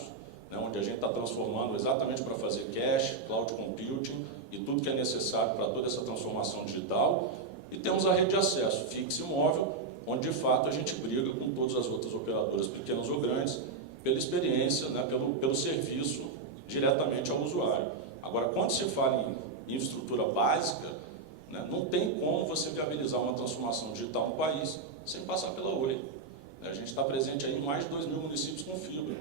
né, onde a gente está transformando exatamente para fazer cache, cloud computing e tudo que é necessário para toda essa transformação digital. E temos a rede de acesso fixo e móvel, onde de fato a gente briga com todas as outras operadoras, pequenas ou grandes, pela experiência, né, pelo serviço diretamente ao usuário. Agora, quando se fala em infraestrutura básica, né, não tem como você viabilizar uma transformação digital no país sem passar pela Oi. A gente está presente aí em mais de 2.000 municípios com fibra.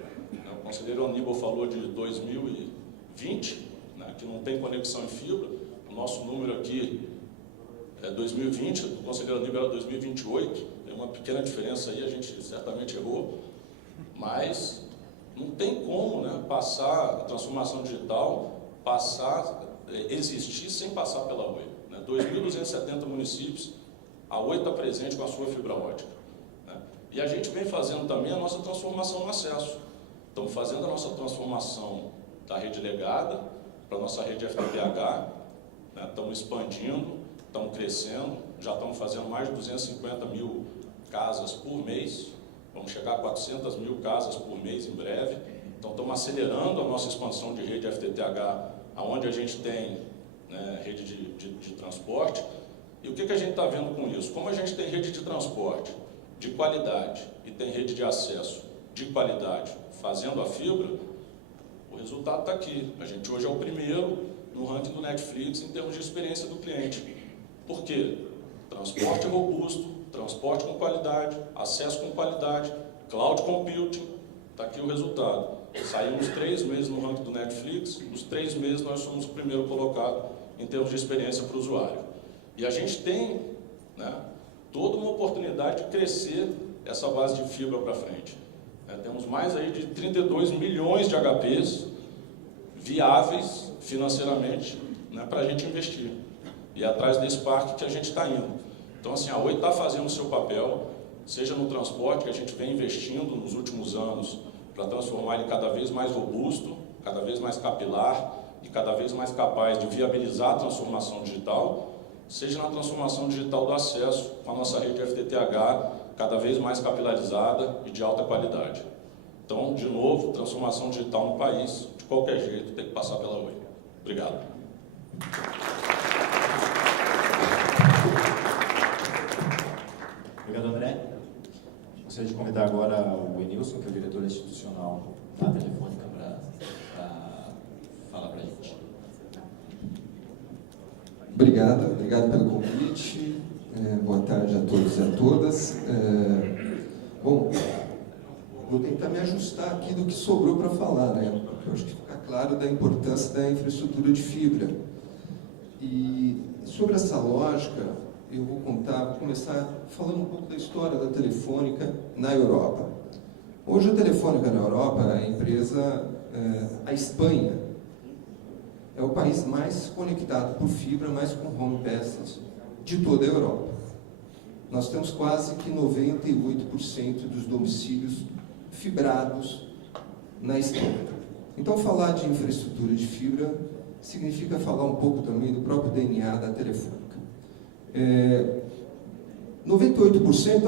O conselheiro Aníbal falou de 2020, né, que não tem conexão em fibra. O nosso número aqui é 2020, o conselheiro Aníbal era 2028. Tem uma pequena diferença aí, a gente certamente errou. Mas não tem como, né, passar a transformação digital, existir sem passar pela Oi. Né? 2.270 municípios, a Oi está presente com a sua fibra ótica. Né? E a gente vem fazendo também a nossa transformação no acesso. Estamos fazendo a nossa transformação da rede legada para a nossa rede FTTH, né? Estamos expandindo, estamos crescendo, já estamos fazendo mais de 250 mil casas por mês, vamos chegar a 400 mil casas por mês em breve. Então, estamos acelerando a nossa expansão de rede FTTH, aonde a gente tem, né, rede de transporte. E o que a gente está vendo com isso? Como a gente tem rede de transporte de qualidade e tem rede de acesso de qualidade, fazendo a fibra, o resultado está aqui. A gente hoje é o primeiro no ranking do Netflix em termos de experiência do cliente. Por quê? Transporte robusto, transporte com qualidade, acesso com qualidade, cloud computing, está aqui o resultado. Saímos 3 meses no ranking do Netflix, os 3 meses nós somos o primeiro colocado em termos de experiência para o usuário. E a gente tem, né, toda uma oportunidade de crescer essa base de fibra para frente. Temos mais aí de 32 milhões de HPs viáveis financeiramente, né, para a gente investir. E é atrás desse parque que a gente está indo. Então, assim, a Oi está fazendo o seu papel, seja no transporte, que a gente vem investindo nos últimos anos para transformar ele cada vez mais robusto, cada vez mais capilar e cada vez mais capaz de viabilizar a transformação digital, seja na transformação digital do acesso, com a nossa rede FTTH cada vez mais capilarizada e de alta qualidade. Então, de novo, transformação digital no país, de qualquer jeito, tem que passar pela Oi. Obrigado. Obrigado, André. Gostaria de convidar agora o Enilson, que é o diretor institucional da Telefônica, para falar para a gente. Obrigado pelo convite. Boa tarde a todos e a todas. Bom, vou tentar me ajustar aqui do que sobrou para falar, né? Porque eu acho que fica claro da importância da infraestrutura de fibra. E sobre essa lógica, eu vou começar falando um pouco da história da Telefônica na Europa. Hoje a Telefônica na Europa, a empresa, a Espanha, é o país mais conectado por fibra, mais com home passes de toda a Europa. Nós temos quase que 98% dos domicílios fibrados na Espanha. Então, falar de infraestrutura de fibra significa falar um pouco também do próprio DNA da Telefônica. 98%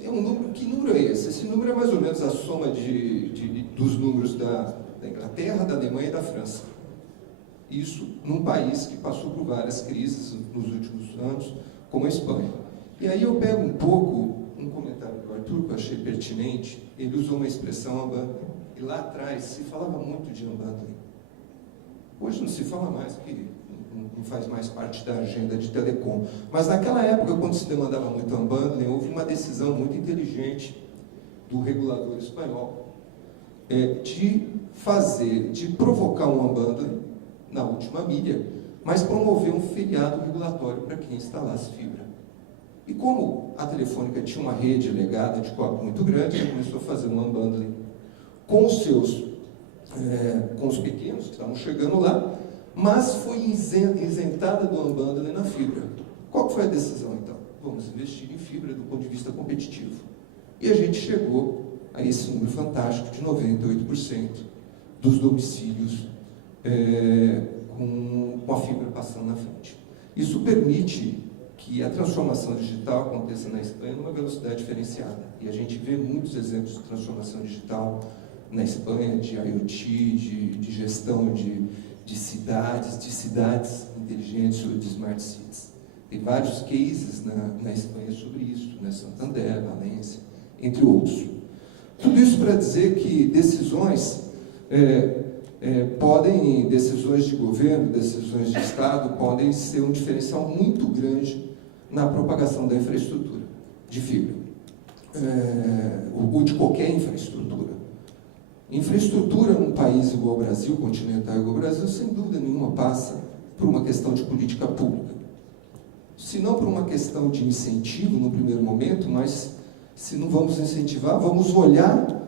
é um número, que número é esse? Esse número é mais ou menos a soma dos números da Inglaterra, da Alemanha e da França. Isso num país que passou por várias crises nos últimos anos, como a Espanha. E aí eu pego um pouco um comentário do Arthur, que eu achei pertinente. Ele usou uma expressão unbundling. E lá atrás se falava muito de unbundling. Hoje não se fala mais, porque não faz mais parte da agenda de telecom. Mas naquela época, quando se demandava muito unbundling, houve uma decisão muito inteligente do regulador espanhol de provocar um unbundling na última milha, mas promover um feriado regulatório para quem instalasse fibra. E como a Telefônica tinha uma rede legada de cobre muito grande, ela começou a fazer um unbundling com os pequenos que estavam chegando lá, mas foi isentada do unbundling na fibra. Qual foi a decisão, então? Vamos investir em fibra do ponto de vista competitivo. E a gente chegou a esse número fantástico de 98% dos domicílios com a fibra passando na frente. Isso permite que a transformação digital aconteça na Espanha numa velocidade diferenciada. E a gente vê muitos exemplos de transformação digital na Espanha, de IoT, de gestão de cidades inteligentes, ou de smart cities. Tem vários cases na Espanha sobre isso, né? Santander, Valência, entre outros. Tudo isso para dizer que decisões decisões de governo, decisões de Estado, podem ser um diferencial muito grande na propagação da infraestrutura de fibra, ou de qualquer infraestrutura. Infraestrutura num país igual ao Brasil, continental igual ao Brasil, sem dúvida nenhuma passa por uma questão de política pública. Se não por uma questão de incentivo no primeiro momento, mas se não vamos incentivar, vamos olhar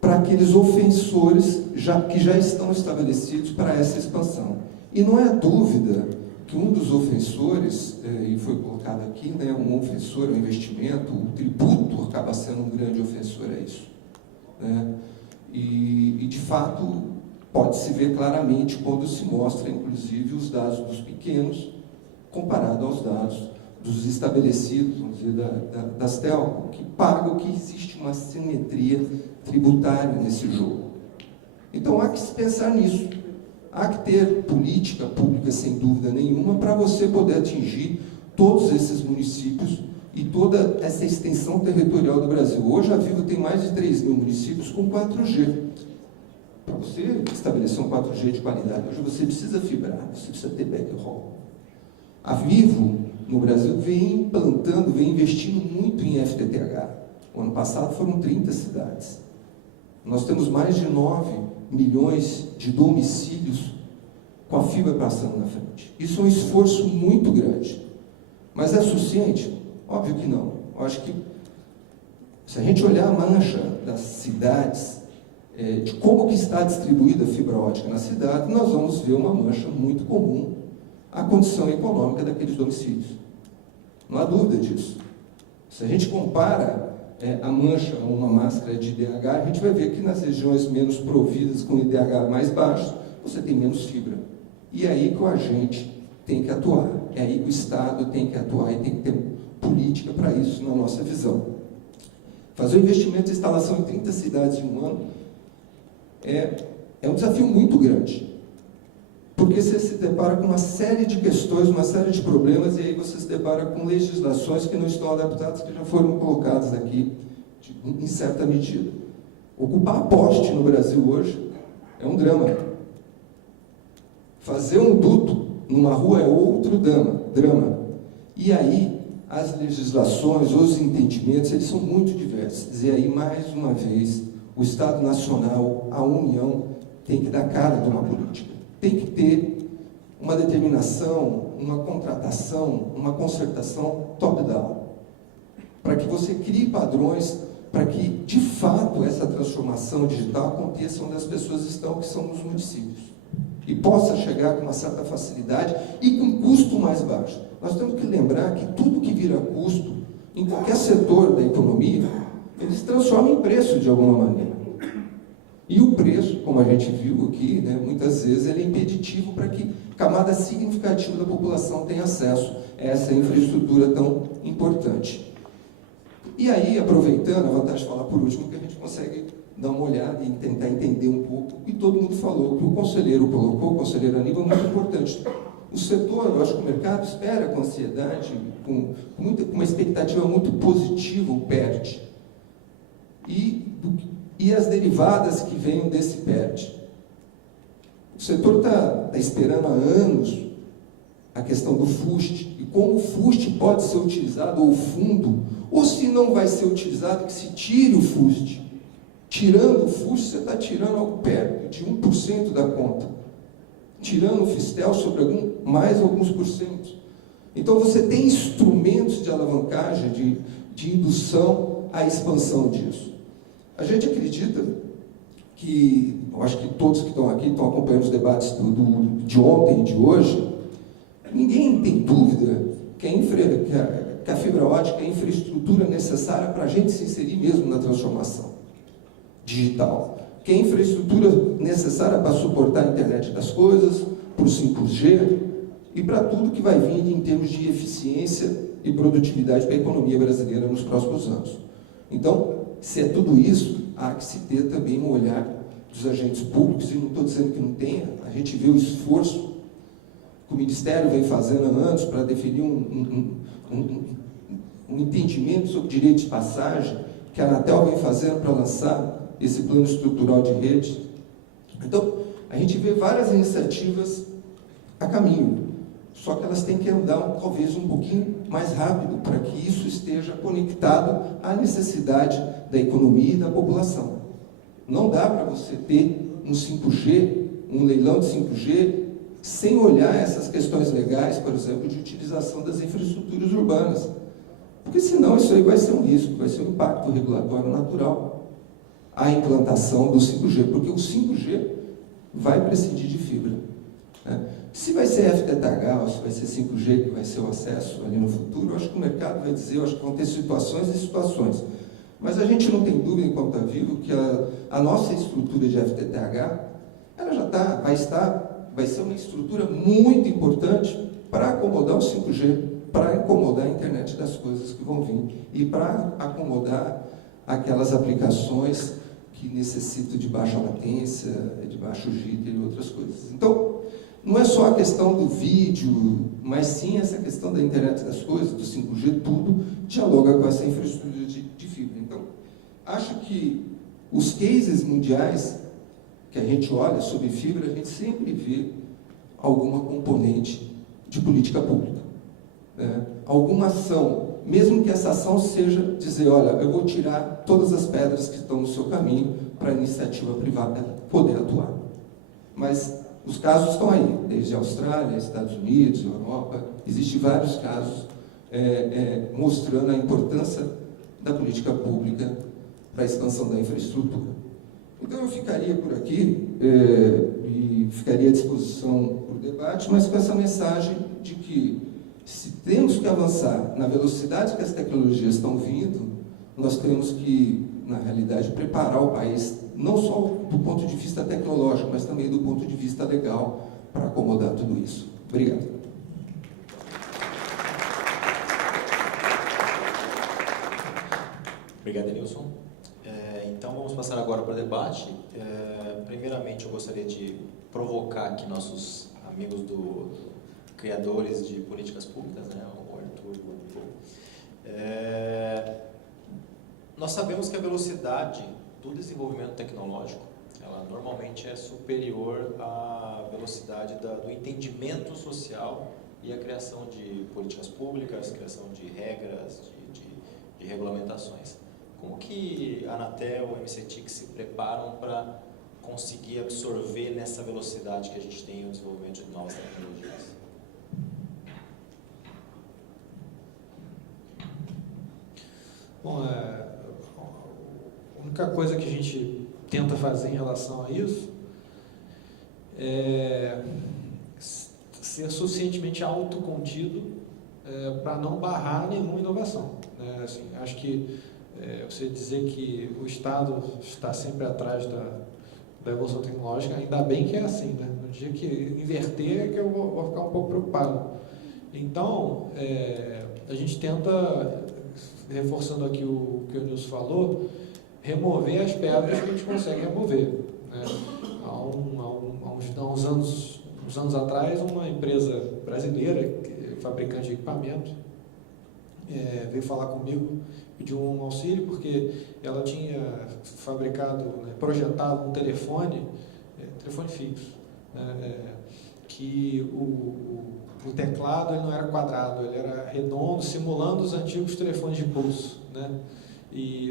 para aqueles ofensores que já estão estabelecidos para essa expansão. E não é dúvida que um dos ofensores, e foi colocado aqui, né, um ofensor ao investimento, o tributo acaba sendo um grande ofensor a isso. Né? E, de fato, pode-se ver claramente quando se mostra, inclusive, os dados dos pequenos comparado aos dados dos estabelecidos, vamos dizer, das telcos, que pagam que existe uma simetria tributária nesse jogo. Então, há que se pensar nisso. Há que ter política pública, sem dúvida nenhuma, para você poder atingir todos esses municípios e toda essa extensão territorial do Brasil. Hoje a Vivo tem mais de 3.000 municípios com 4G. Para você estabelecer um 4G de qualidade, hoje você precisa fibrar, você precisa ter backhaul. A Vivo, no Brasil, vem implantando, vem investindo muito em FTTH. O ano passado foram 30 cidades. Nós temos mais de 9 milhões de domicílios com a fibra passando na frente. Isso é um esforço muito grande. Mas é suficiente? Óbvio que não. Eu acho que, se a gente olhar a mancha das cidades, de como que está distribuída a fibra ótica na cidade, nós vamos ver uma mancha muito comum à condição econômica daqueles domicílios. Não há dúvida disso. Se a gente compara a mancha a uma máscara de IDH, a gente vai ver que nas regiões menos providas, com IDH mais baixo, você tem menos fibra. E é aí que o agente tem que atuar. É aí que o Estado tem que atuar e tem que ter política para isso, na nossa visão. Fazer um investimento de instalação em 30 cidades em um ano é um desafio muito grande. Porque você se depara com uma série de questões, uma série de problemas, e aí você se depara com legislações que não estão adaptadas, que já foram colocadas aqui em certa medida. Ocupar a poste no Brasil hoje é um drama. Fazer um duto numa rua é outro drama. E aí, as legislações, os entendimentos, eles são muito diversos. E aí, mais uma vez, o Estado Nacional, a União, tem que dar cara de uma política. Tem que ter uma determinação, uma contratação, uma concertação top-down, para que você crie padrões, para que, de fato, essa transformação digital aconteça onde as pessoas estão, que são nos municípios, e possa chegar com uma certa facilidade e com custo mais baixo. Nós temos que lembrar que tudo que vira custo, em qualquer setor da economia, ele se transforma em preço de alguma maneira. E o preço, como a gente viu aqui, né, muitas vezes ele é impeditivo para que camada significativa da população tenha acesso a essa infraestrutura tão importante. E aí, aproveitando, a vantagem de falar por último, que a gente consegue dar uma olhada e tentar entender um pouco, e todo mundo falou, que o conselheiro colocou, o conselheiro Aníbal, muito importante. O setor, eu acho que o mercado espera com ansiedade, com uma expectativa muito positiva, o PERT. E as derivadas que venham desse PERT. O setor está esperando há anos a questão do FUST, e como o FUST pode ser utilizado, ou o fundo, ou se não vai ser utilizado, que se tire o FUST. Tirando o FUST, você está tirando algo perto de 1% da conta. Tirando o FISTEL sobre mais alguns porcentos. Então, você tem instrumentos de alavancagem, de indução à expansão disso. A gente acredita que, eu acho que todos que estão aqui estão acompanhando os debates de ontem e de hoje, ninguém tem dúvida que a fibra ótica é a infraestrutura necessária para a gente se inserir mesmo na transformação digital, que é a infraestrutura necessária para suportar a internet das coisas, para o 5G e para tudo que vai vir em termos de eficiência e produtividade para a economia brasileira nos próximos anos. Então, se é tudo isso, há que se ter também um olhar dos agentes públicos, e não estou dizendo que não tenha, a gente vê o esforço que o Ministério vem fazendo há anos para definir um entendimento sobre direito de passagem, que a Anatel vem fazendo para lançar esse plano estrutural de rede. Então, a gente vê várias iniciativas a caminho, só que elas têm que andar talvez um pouquinho mais rápido para que isso esteja conectado à necessidade da economia e da população. Não dá para você ter um 5G, um leilão de 5G, sem olhar essas questões legais, por exemplo, de utilização das infraestruturas urbanas. Porque senão isso aí vai ser um risco, vai ser um impacto regulatório natural à implantação do 5G, porque o 5G vai prescindir de fibra. Né? Se vai ser FTTH ou se vai ser 5G que vai ser o acesso ali no futuro, eu acho que o mercado vai dizer, eu acho que vão ter situações e situações. Mas a gente não tem dúvida, enquanto está vivo, que a nossa estrutura de FTTH, ela já vai ser uma estrutura muito importante para acomodar o 5G, para acomodar a internet das coisas que vão vir e para acomodar aquelas aplicações que necessitam de baixa latência, de baixo jitter e outras coisas. Então, não é só a questão do vídeo, mas sim essa questão da internet das coisas, do 5G, tudo dialoga com essa infraestrutura de fibra. Então, acho que os cases mundiais que a gente olha sobre fibra, a gente sempre vê alguma componente de política pública, né? Alguma ação, mesmo que essa ação seja dizer, olha, eu vou tirar todas as pedras que estão no seu caminho para a iniciativa privada poder atuar. Mas os casos estão aí, desde a Austrália, Estados Unidos, Europa, existem vários casos mostrando a importância da política pública para a expansão da infraestrutura. Então eu ficaria por aqui e ficaria à disposição para o debate, mas com essa mensagem de que se temos que avançar na velocidade que as tecnologias estão vindo, nós temos que, na realidade, preparar o país, não só do ponto de vista tecnológico, mas também do ponto de vista legal, para acomodar tudo isso. Obrigado. Obrigado, Nilson. Então, vamos passar agora para o debate. Primeiramente, eu gostaria de provocar aqui nossos amigos criadores de políticas públicas, né, o Arthur e o Antônio. Nós sabemos que a velocidade do desenvolvimento tecnológico, ela normalmente é superior à velocidade do entendimento social e a criação de políticas públicas, criação de regras, de regulamentações. Como que a Anatel e o MCTIC se preparam para conseguir absorver nessa velocidade que a gente tem o desenvolvimento de novas tecnologias? Bom, a única coisa que a gente tenta fazer em relação a isso é ser suficientemente autocontido para não barrar nenhuma inovação, né? Assim, acho que você dizer que o Estado está sempre atrás da evolução tecnológica, ainda bem que é assim, né? No dia que inverter é que eu vou ficar um pouco preocupado. Então, a gente tenta, reforçando aqui o que o Nilson falou, remover as pedras que a gente consegue remover, né? Há uns anos atrás, uma empresa brasileira, fabricante de equipamento, veio falar comigo, pediu um auxílio, porque ela tinha fabricado, né, projetado um telefone fixo, né, que o teclado ele não era quadrado, ele era redondo, simulando os antigos telefones de pulso, né?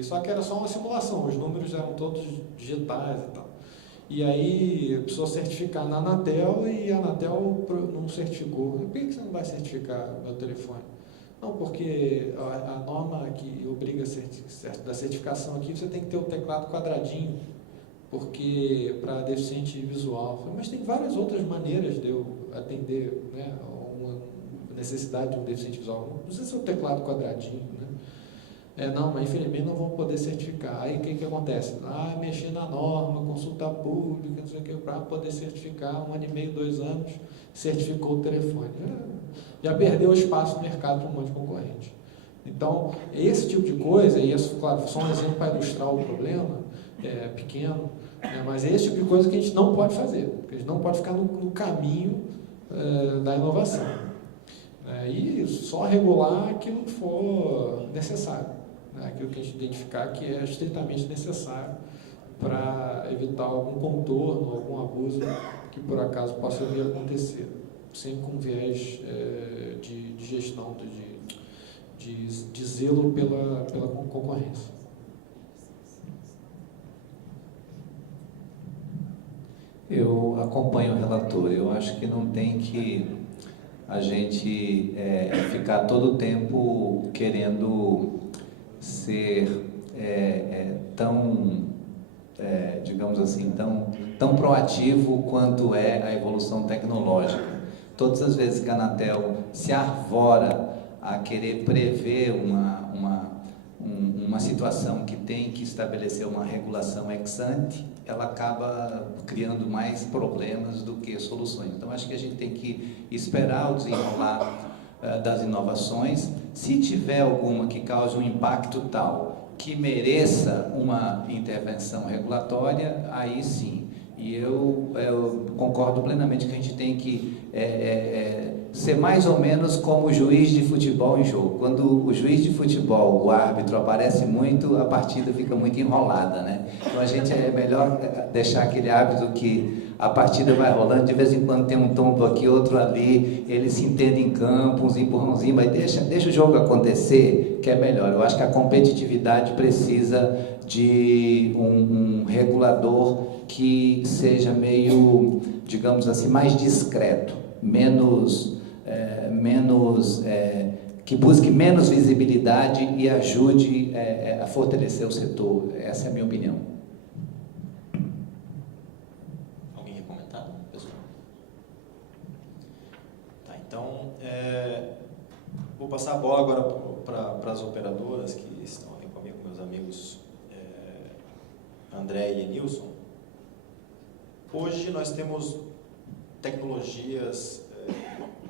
Só que era só uma simulação, os números eram todos digitais e tal. E aí precisou certificar na Anatel e a Anatel não certificou. Por que você não vai certificar o meu telefone? Não, porque a norma que obriga da certificação aqui, você tem que ter o teclado quadradinho, porque para deficiente visual. Mas tem várias outras maneiras de eu atender, né, uma necessidade de um deficiente visual. Não precisa ser o teclado quadradinho, né? Não, mas infelizmente não vão poder certificar. Aí o que acontece? Mexer na norma, consulta pública, não sei o que, para poder certificar, 1 ano e meio, 2 anos, certificou o telefone. Já perdeu espaço no mercado para um monte de concorrente. Então, esse tipo de coisa, e isso, claro, só um exemplo para ilustrar o problema, pequeno, mas é esse tipo de coisa que a gente não pode fazer, porque a gente não pode ficar no caminho da inovação. E só regular aquilo que for necessário, né? Aquilo que a gente identificar que é estritamente necessário para evitar algum contorno, algum abuso que por acaso possa vir a acontecer, sempre com viés de gestão, de zelo pela concorrência. Eu acompanho o relator. Eu acho que não tem que a gente ficar todo o tempo querendo ser tão, digamos assim, tão proativo quanto é a evolução tecnológica. Todas as vezes que a Anatel se arvora a querer prever uma situação que tem que estabelecer uma regulação ex ante, ela acaba criando mais problemas do que soluções. Então, acho que a gente tem que esperar o desenrolar das inovações. Se tiver alguma que cause um impacto tal que mereça uma intervenção regulatória, aí sim. E eu concordo plenamente que a gente tem que ser mais ou menos como o juiz de futebol em jogo. Quando o juiz de futebol, o árbitro, aparece muito, a partida fica muito enrolada, né? Então a gente é melhor deixar aquele árbitro que a partida vai rolando, de vez em quando tem um tombo aqui, outro ali, eles se entendem em campo, uns empurrãozinhos, mas deixa o jogo acontecer, que é melhor. Eu acho que a competitividade precisa de um regulador que seja meio, digamos assim, mais discreto, que busque menos visibilidade e ajude a fortalecer o setor. Essa é a minha opinião. Alguém quer comentar, pessoal? Tá, então, vou passar a bola agora para as operadoras que estão aqui comigo, meus amigos André e Enilson. Hoje nós temos tecnologias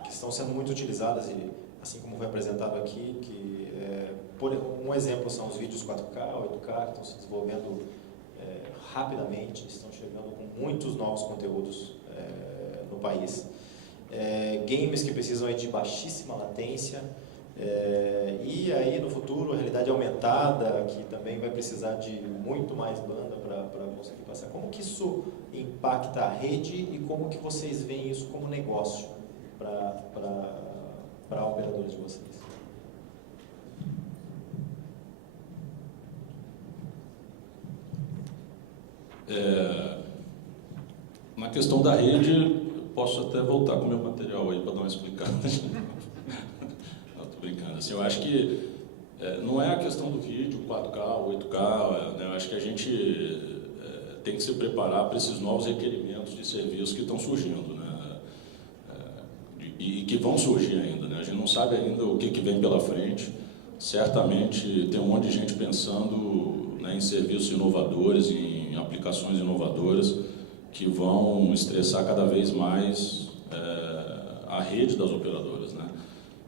que estão sendo muito utilizadas, e assim como foi apresentado aqui, por um exemplo são os vídeos 4K, 8K, que estão se desenvolvendo rapidamente, estão chegando com muitos novos conteúdos no país. Games que precisam aí de baixíssima latência, e aí no futuro a realidade aumentada, que também vai precisar de muito mais banda para conseguir passar. Como que isso impacta a rede e como que vocês veem isso como negócio para operadores de vocês? Na questão da rede, posso até voltar com o meu material aí para dar uma explicada. Estou brincando. Assim, eu acho que não é a questão do vídeo 4K, 8K, né? Eu acho que a gente tem que se preparar para esses novos requerimentos de serviço que estão surgindo, né? E que vão surgir ainda, né? A gente não sabe ainda o que vem pela frente. Certamente tem um monte de gente pensando, né, em serviços inovadores, em aplicações inovadoras que vão estressar cada vez mais a rede das operadoras, né?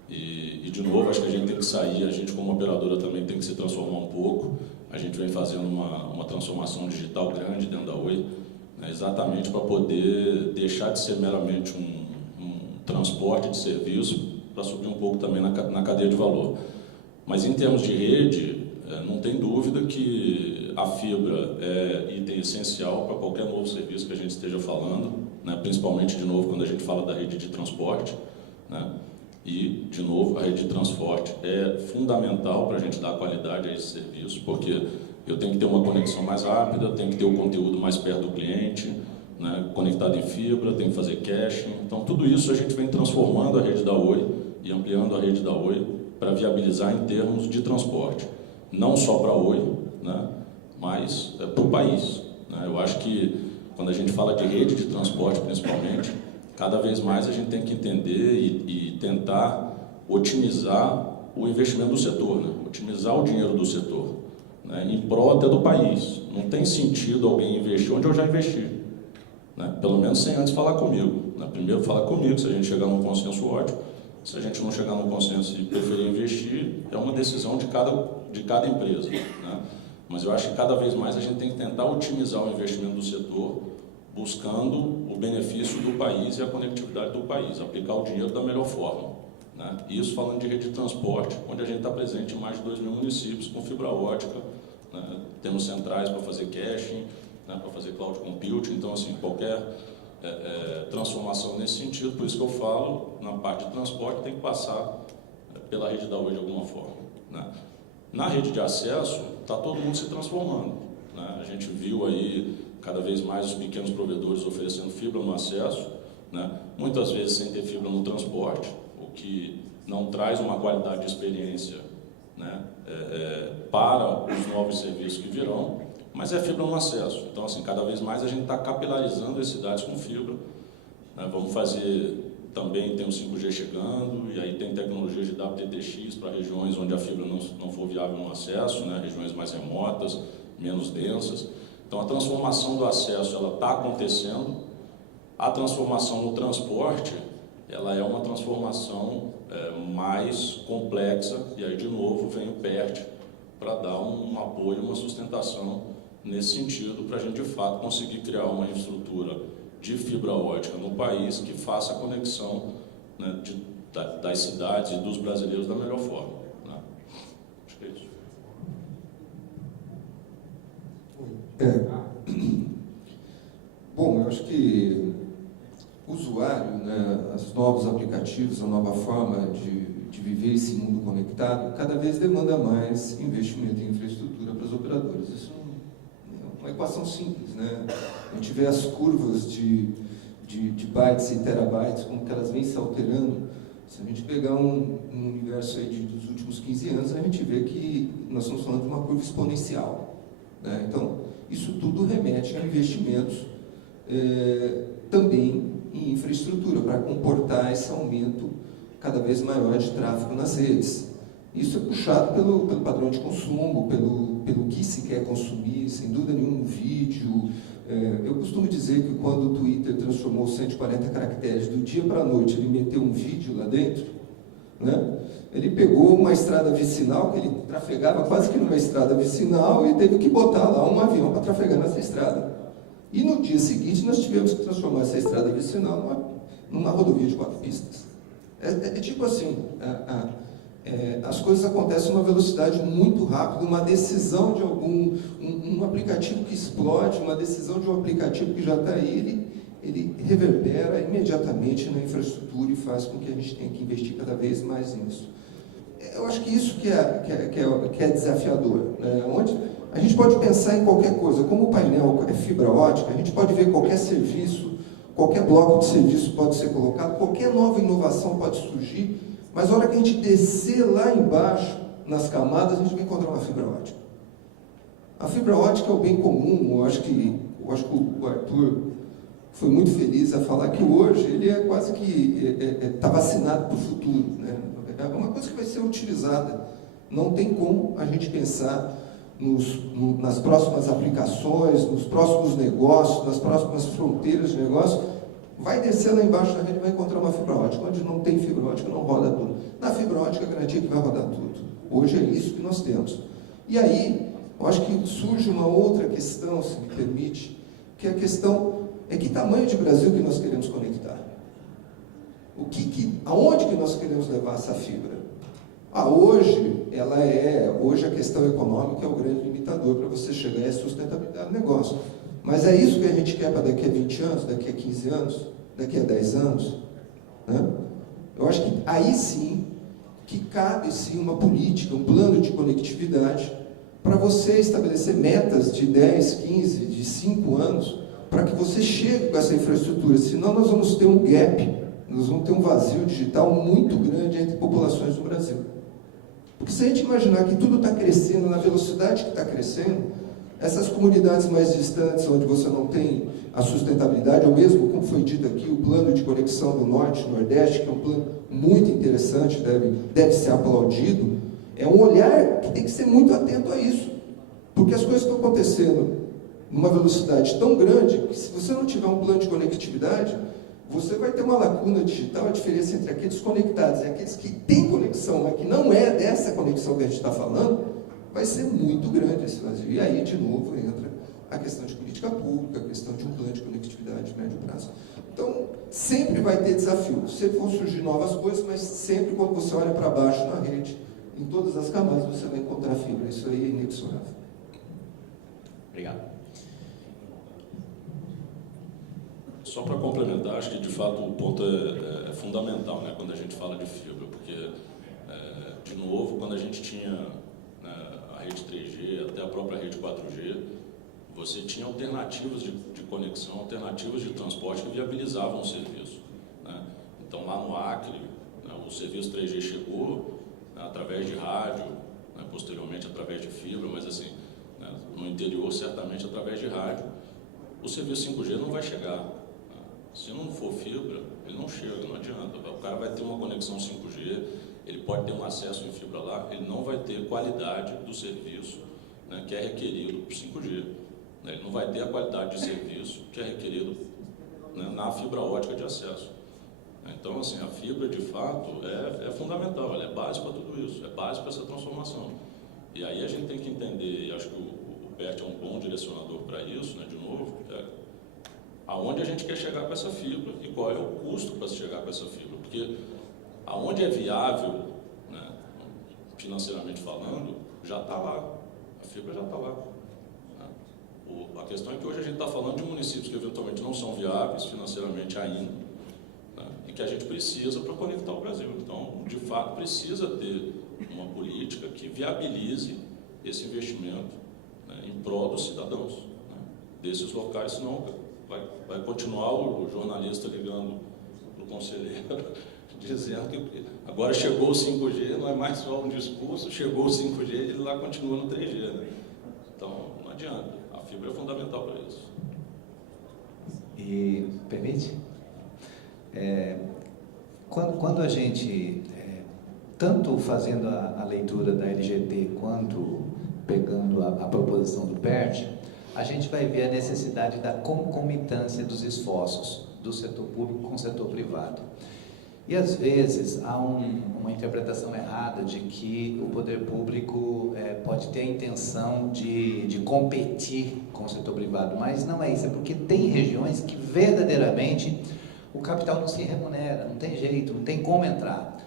E de novo, acho que a gente tem que sair, a gente como operadora também tem que se transformar um pouco. A gente vem fazendo uma transformação digital grande dentro da Oi, né, exatamente para poder deixar de ser meramente um transporte de serviço, para subir um pouco também na cadeia de valor. Mas em termos de rede, não tem dúvida que a fibra é item essencial para qualquer novo serviço que a gente esteja falando, né, principalmente, de novo, quando a gente fala da rede de transporte, né? E, de novo, a rede de transporte é fundamental para a gente dar qualidade a esse serviço, porque eu tenho que ter uma conexão mais rápida, tenho que ter o conteúdo mais perto do cliente, né, conectado em fibra, tenho que fazer caching. Então, tudo isso a gente vem transformando a rede da Oi e ampliando a rede da Oi para viabilizar em termos de transporte. Não só para a Oi, né, mas para o país, né? Eu acho que, quando a gente fala de rede de transporte, principalmente, cada vez mais a gente tem que entender e tentar otimizar o investimento do setor, né? Otimizar o dinheiro do setor, né? Em prol até do país. Não tem sentido alguém investir onde eu já investi, né? Pelo menos sem antes falar comigo, né? Primeiro falar comigo, se a gente chegar num consenso, ótimo. Se a gente não chegar num consenso e preferir investir, é uma decisão de cada empresa, né? Mas eu acho que cada vez mais a gente tem que tentar otimizar o investimento do setor, buscando o benefício do país e a conectividade do país, aplicar o dinheiro da melhor forma, né? Isso falando de rede de transporte, onde a gente está presente em mais de 2.000 municípios com fibra ótica, né? Temos centrais para fazer caching, né, para fazer cloud computing. Então, assim, qualquer transformação nesse sentido, por isso que eu falo, na parte de transporte tem que passar pela rede da Oi de alguma forma, né? Na rede de acesso, está todo mundo se transformando, né? A gente viu aí cada vez mais os pequenos provedores oferecendo fibra no acesso, né? Muitas vezes sem ter fibra no transporte, o que não traz uma qualidade de experiência, né, para os novos serviços que virão, mas é fibra no acesso. Então, assim, cada vez mais a gente está capilarizando as cidades com fibra, né? Vamos fazer também, tem o 5G chegando, e aí tem tecnologia de WTTX para regiões onde a fibra não for viável no acesso, né? Regiões mais remotas, menos densas. Então, a transformação do acesso ela está acontecendo. A transformação no transporte, ela é uma transformação mais complexa, e aí, de novo, vem o PERT para dar um apoio, uma sustentação nesse sentido, para a gente, de fato, conseguir criar uma infraestrutura de fibra ótica no país que faça a conexão, né, das cidades e dos brasileiros da melhor forma, né? Acho que é isso. Bom, eu acho que o usuário, né, os novos aplicativos, a nova forma de viver esse mundo conectado, cada vez demanda mais investimento em infraestrutura para as operadoras. Isso é uma equação simples, né? A gente vê as curvas de bytes e terabytes, como que elas vêm se alterando. Se a gente pegar um universo aí dos últimos 15 anos, a gente vê que nós estamos falando de uma curva exponencial, né? Então, isso tudo remete a investimentos também em infraestrutura, para comportar esse aumento cada vez maior de tráfego nas redes. Isso é puxado pelo padrão de consumo, pelo que se quer consumir, sem dúvida nenhuma, um vídeo. Eu costumo dizer que quando o Twitter transformou 140 caracteres, do dia para a noite ele meteu um vídeo lá dentro, né? Ele pegou uma estrada vicinal, que ele trafegava quase que numa estrada vicinal, e teve que botar lá um avião para trafegar nessa estrada. E no dia seguinte nós tivemos que transformar essa estrada vicinal numa rodovia de 4 pistas. É tipo assim, as coisas acontecem numa velocidade muito rápida, uma decisão de um aplicativo que explode, uma decisão de um aplicativo que já está aí, ele reverbera imediatamente na infraestrutura e faz com que a gente tenha que investir cada vez mais nisso. Eu acho que isso que é desafiador, né? Onde a gente pode pensar em qualquer coisa, como o painel é fibra ótica, a gente pode ver qualquer serviço, qualquer bloco de serviço pode ser colocado, qualquer nova inovação pode surgir, mas a hora que a gente descer lá embaixo, nas camadas, a gente vai encontrar uma fibra ótica. A fibra ótica é o bem comum. Eu acho que o Arthur foi muito feliz a falar que hoje ele é quase que está vacinado para o futuro, né? É uma coisa que vai ser utilizada. Não tem como a gente pensar nas próximas aplicações, nos próximos negócios, nas próximas fronteiras de negócio. Vai descer lá embaixo da rede e vai encontrar uma fibra ótica. Onde não tem fibra ótica, não roda tudo. Na fibra ótica, a garantia que vai rodar tudo. Hoje é isso que nós temos. E aí, eu acho que surge uma outra questão, se me permite, que a questão é que tamanho de Brasil que nós queremos conectar. Aonde que nós queremos levar essa fibra? Hoje a questão econômica é o grande limitador para você chegar à sustentabilidade do negócio. Mas é isso que a gente quer para daqui a 20 anos, daqui a 15 anos, daqui a 10 anos? Né? Eu acho que aí sim, que cabe sim uma política, um plano de conectividade, para você estabelecer metas de 10, 15, de 5 anos, para que você chegue com essa infraestrutura. Senão nós vamos ter um gap, nós vamos ter um vazio digital muito grande entre populações do Brasil. Porque se a gente imaginar que tudo está crescendo na velocidade que está crescendo, essas comunidades mais distantes, onde você não tem a sustentabilidade, ou mesmo, como foi dito aqui, o plano de conexão do Norte e Nordeste, que é um plano muito interessante, deve ser aplaudido, é um olhar que tem que ser muito atento a isso. Porque as coisas estão acontecendo numa velocidade tão grande que, se você não tiver um plano de conectividade, você vai ter uma lacuna digital. A diferença entre aqueles conectados e aqueles que têm conexão, mas que não é dessa conexão que a gente está falando, vai ser muito grande esse vazio. E aí, de novo, entra a questão de política pública, a questão de um plano de conectividade de médio prazo. Então, sempre vai ter desafio. Sempre vão surgir novas coisas, mas sempre quando você olha para baixo na rede, em todas as camadas, você vai encontrar fibra. Isso aí é inexorável. Obrigado. Só para complementar, acho que de fato o ponto é fundamental, né, quando a gente fala de fibra, porque, de novo, quando a gente tinha, né, a rede 3G, até a própria rede 4G, você tinha alternativas de conexão, alternativas de transporte que viabilizavam o serviço, né? Então, lá no Acre, né, o serviço 3G chegou, né, através de rádio, né, posteriormente através de fibra, mas assim, né, no interior, certamente através de rádio. O serviço 5G não vai chegar. Se não for fibra, ele não chega, não adianta. O cara vai ter uma conexão 5G, ele pode ter um acesso em fibra lá, ele não vai ter qualidade do serviço, né, que é requerido para o 5G. Ele não vai ter a qualidade de serviço que é requerido, né, na fibra ótica de acesso. Então, assim, a fibra, de fato, é fundamental, ela é base para tudo isso, é base para essa transformação. E aí a gente tem que entender, e acho que o PERT é um bom direcionador para isso, né, de novo, aonde a gente quer chegar com essa fibra e qual é o custo para se chegar com essa fibra, porque aonde é viável, né, financeiramente falando, já está lá, a fibra já está lá. Né? A questão é que hoje a gente está falando de municípios que eventualmente não são viáveis financeiramente ainda, né, e que a gente precisa para conectar o Brasil. Então, de fato, precisa ter uma política que viabilize esse investimento, né, em prol dos cidadãos, né, desses locais, senão vai continuar o jornalista ligando para o conselheiro dizendo que agora chegou o 5G, não é mais só um discurso, chegou o 5G e ele lá continua no 3G. Né? Então, não adianta, a fibra é fundamental para isso. E, permite? Quando a gente, tanto fazendo a leitura da LGT, quanto pegando a proposição do PERT, a gente vai ver a necessidade da concomitância dos esforços do setor público com o setor privado. E, às vezes, há uma interpretação errada de que o poder público pode ter a intenção de competir com o setor privado, mas não é isso, é porque tem regiões que verdadeiramente o capital não se remunera, não tem jeito, não tem como entrar.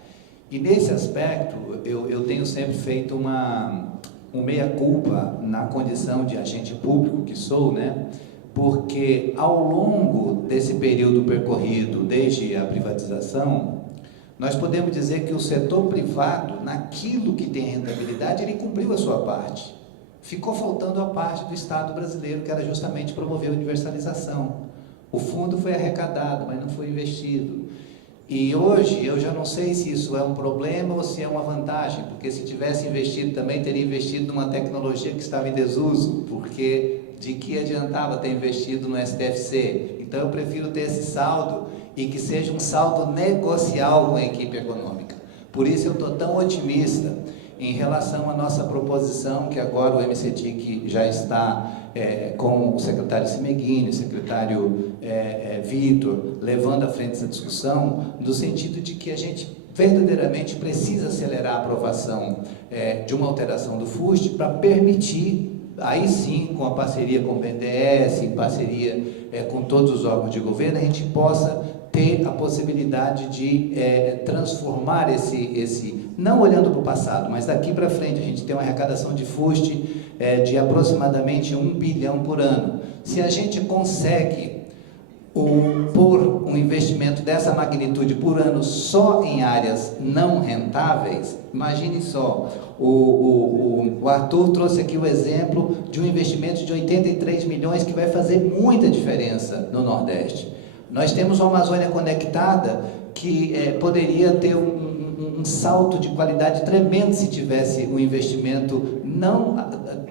E, nesse aspecto, eu tenho sempre feito um meia-culpa na condição de agente público que sou, né? Porque ao longo desse período percorrido, desde a privatização, nós podemos dizer que o setor privado, naquilo que tem rentabilidade, ele cumpriu a sua parte. Ficou faltando a parte do Estado brasileiro, que era justamente promover a universalização. O fundo foi arrecadado, mas não foi investido. E hoje eu já não sei se isso é um problema ou se é uma vantagem, porque se tivesse investido também, teria investido numa tecnologia que estava em desuso, porque de que adiantava ter investido no STFC? Então eu prefiro ter esse saldo e que seja um saldo negocial com a equipe econômica. Por isso eu estou tão otimista em relação à nossa proposição, que agora o MCTIC já está com o secretário Cimeghini, o secretário Vitor, levando à frente essa discussão, no sentido de que a gente verdadeiramente precisa acelerar a aprovação de uma alteração do FUST para permitir, aí sim, com a parceria com o BNDES, em parceria com todos os órgãos de governo, a gente possa ter a possibilidade de transformar não olhando para o passado, mas daqui para frente, a gente tem uma arrecadação de FUST de aproximadamente 1 bilhão por ano. Se a gente consegue pôr um investimento dessa magnitude por ano só em áreas não rentáveis, imagine só, o Arthur trouxe aqui o exemplo de um investimento de 83 milhões que vai fazer muita diferença no Nordeste. Nós temos uma Amazônia conectada que poderia ter um salto de qualidade tremendo se tivesse um investimento não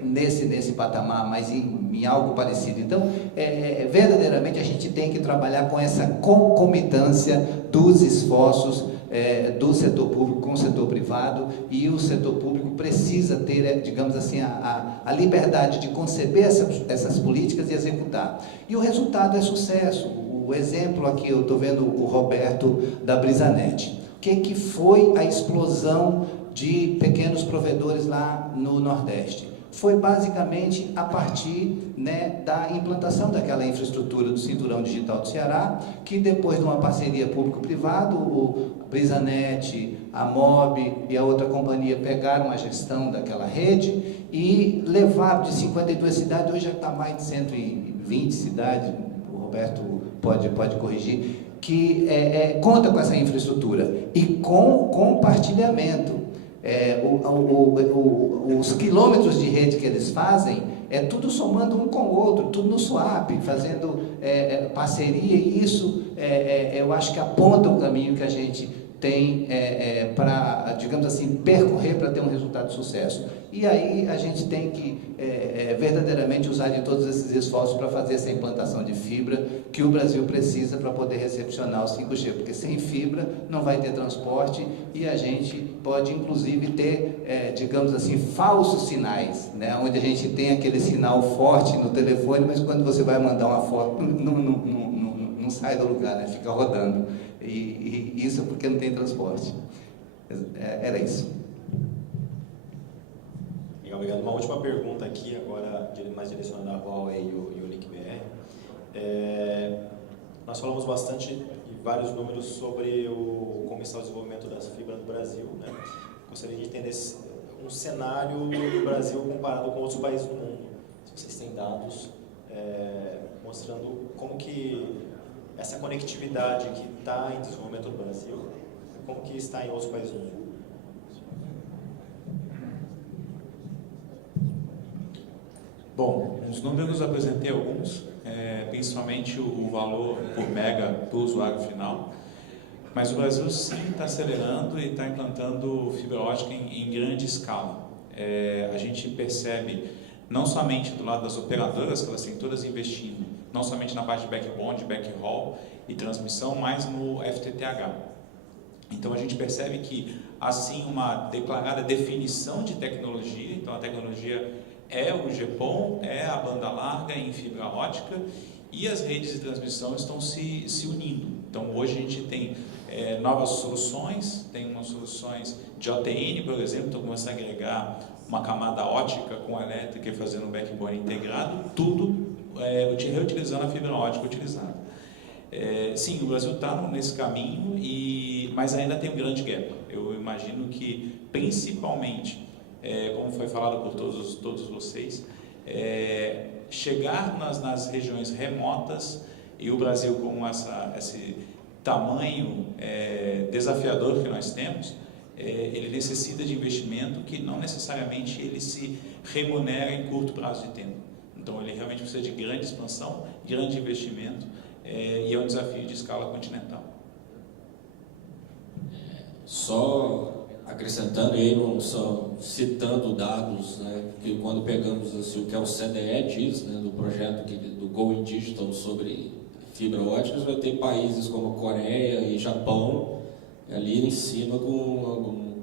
nesse patamar, mas em algo parecido. Então, verdadeiramente a gente tem que trabalhar com essa concomitância dos esforços do setor público com o setor privado, e o setor público precisa ter, digamos assim, a liberdade de conceber essas políticas e executar. E o resultado é sucesso. O exemplo aqui, eu estou vendo o Roberto da Brisanet. O que foi a explosão de pequenos provedores lá no Nordeste? Foi basicamente a partir, da implantação daquela infraestrutura do Cinturão Digital do Ceará, que depois de uma parceria público-privado, o Brisanet, a MOB e a outra companhia pegaram a gestão daquela rede e levaram de 52 cidades, hoje já está mais de 120 cidades, o Roberto pode corrigir, que conta com essa infraestrutura e com compartilhamento. Os quilômetros de rede que eles fazem, tudo somando um com o outro, tudo no swap, fazendo parceria, e isso eu acho que aponta o caminho que a gente tem para, digamos assim, percorrer para ter um resultado de sucesso. E aí a gente tem que verdadeiramente usar de todos esses esforços para fazer essa implantação de fibra que o Brasil precisa para poder recepcionar o 5G, porque sem fibra não vai ter transporte e a gente pode inclusive ter, digamos assim, falsos sinais, onde a gente tem aquele sinal forte no telefone, mas quando você vai mandar uma foto não sai do lugar, fica rodando. E isso é porque não tem transporte. Era isso. Legal. Legal, obrigado. Uma última pergunta aqui, agora mais direcionada à Huawei e o NIC-BR. Nós falamos bastante e vários números sobre como está o desenvolvimento das fibras no Brasil, né? Gostaria de entender um cenário do Brasil comparado com outros países do mundo. Se vocês têm dados mostrando como que essa conectividade que está em desenvolvimento no Brasil, como que está em outros países do mundo. Bom, os números eu apresentei alguns, principalmente o valor por mega para o usuário final, mas o Brasil sim está acelerando e está implantando fibra ótica em grande escala. A gente percebe, não somente do lado das operadoras, que elas têm todas investindo, não somente na parte de backbone, backhaul e transmissão, mas no FTTH. Então a gente percebe que há sim uma declarada definição de tecnologia, então a tecnologia é o GPON, é a banda larga em fibra ótica e as redes de transmissão estão se unindo. Então hoje a gente tem novas soluções, tem umas soluções de OTN, por exemplo, então começa a agregar uma camada ótica com elétrica e fazendo um backbone integrado, tudo reutilizando a fibra ótica utilizada. Sim, o Brasil está nesse caminho, mas ainda tem um grande gap. Eu imagino que, principalmente, como foi falado por todos vocês, chegar nas regiões remotas, e o Brasil com esse tamanho desafiador que nós temos, ele necessita de investimento que não necessariamente ele se remunera em curto prazo de tempo. Então ele realmente precisa de grande expansão, grande investimento, e é um desafio de escala continental. Só acrescentando aí, não só citando dados, né, que quando pegamos assim, o que é o CDE diz, né, do projeto do Going Digital sobre fibra ótica, vai ter países como Coreia e Japão ali em cima com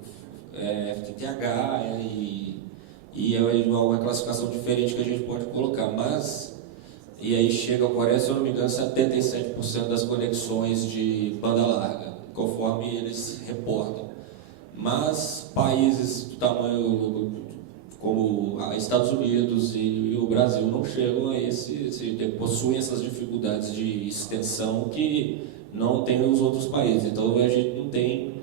FTTH e é uma classificação diferente que a gente pode colocar, mas e aí chega a Coreia, se eu não me engano, 77% das conexões de banda larga, conforme eles reportam. Mas países do tamanho como Estados Unidos e o Brasil não chegam a possuem essas dificuldades de extensão que não tem os outros países. Então a gente não tem,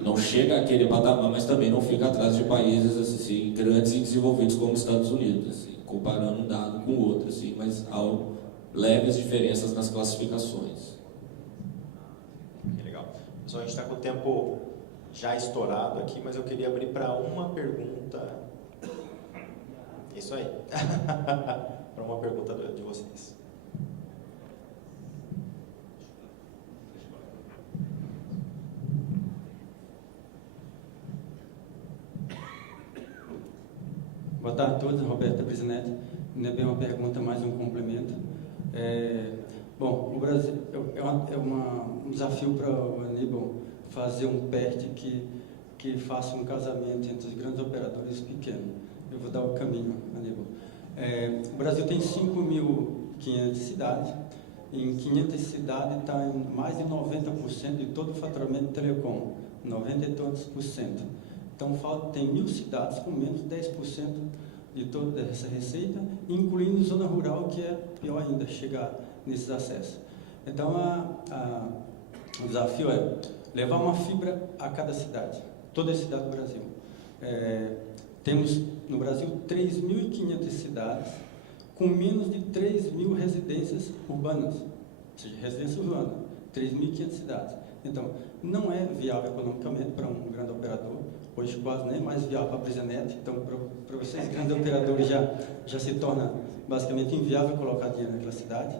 não chega àquele patamar, mas também não fica atrás de países assim, grandes e desenvolvidos como os Estados Unidos, assim, comparando um dado com o outro, assim, mas há leves diferenças nas classificações. Legal. Pessoal, a gente está com o tempo já estourado aqui, mas eu queria abrir para uma pergunta. Isso aí. Para uma pergunta de vocês. Boa tarde a todos, Roberto Brizinetti. Não é bem uma pergunta, mais um complemento. Bom, o Brasil um desafio para o Aníbal fazer um PERT que faça um casamento entre os grandes operadores e os pequenos. Eu vou dar o caminho, Aníbal. O Brasil tem 5.500 cidades. Em 500 cidades está em mais de 90% de todo o faturamento de telecom, 90 e tantos por cento. Então tem 1.000 cidades com menos de 10% de toda essa receita, incluindo zona rural, que é pior ainda, chegar nesses acessos. Então o desafio é levar uma fibra a cada cidade, toda a cidade do Brasil. Temos no Brasil 3.500 cidades com menos de 3.000 residências urbanas, ou seja, residências urbanas, 3.500 cidades. Então, não é viável economicamente para um grande operador, hoje quase nem mais viável para a Brizinetti, então para vocês, grandes operadores, já se torna basicamente inviável colocar dinheiro naquela cidade,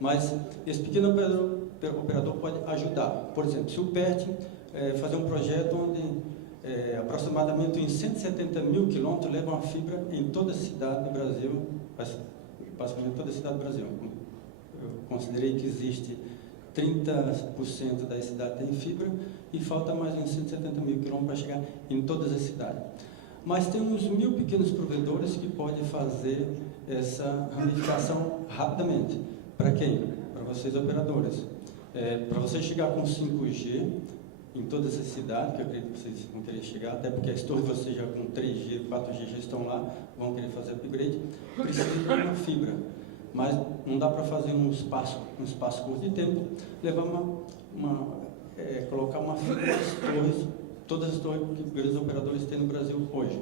mas esse pequeno operador pode ajudar. Por exemplo, se o PERT fazer um projeto onde aproximadamente em 170 mil quilômetros leva uma fibra em toda a cidade do Brasil, basicamente toda a cidade do Brasil. Eu considerei que existe 30% da cidade tem fibra e falta mais uns 170 mil quilômetros para chegar em todas as cidades. Mas tem uns 1.000 pequenos provedores que podem fazer essa ramificação rapidamente. Para quem? Para vocês operadores. Para você chegar com 5G, em todas as cidades, que eu acredito que vocês vão querer chegar, até porque as torres de vocês já com 3G, 4G já estão lá, vão querer fazer upgrade, precisa de uma fibra. Mas não dá para fazer um espaço curto de tempo, levar colocar uma fibra nas torres, todas as torres que os grandes operadores têm no Brasil hoje.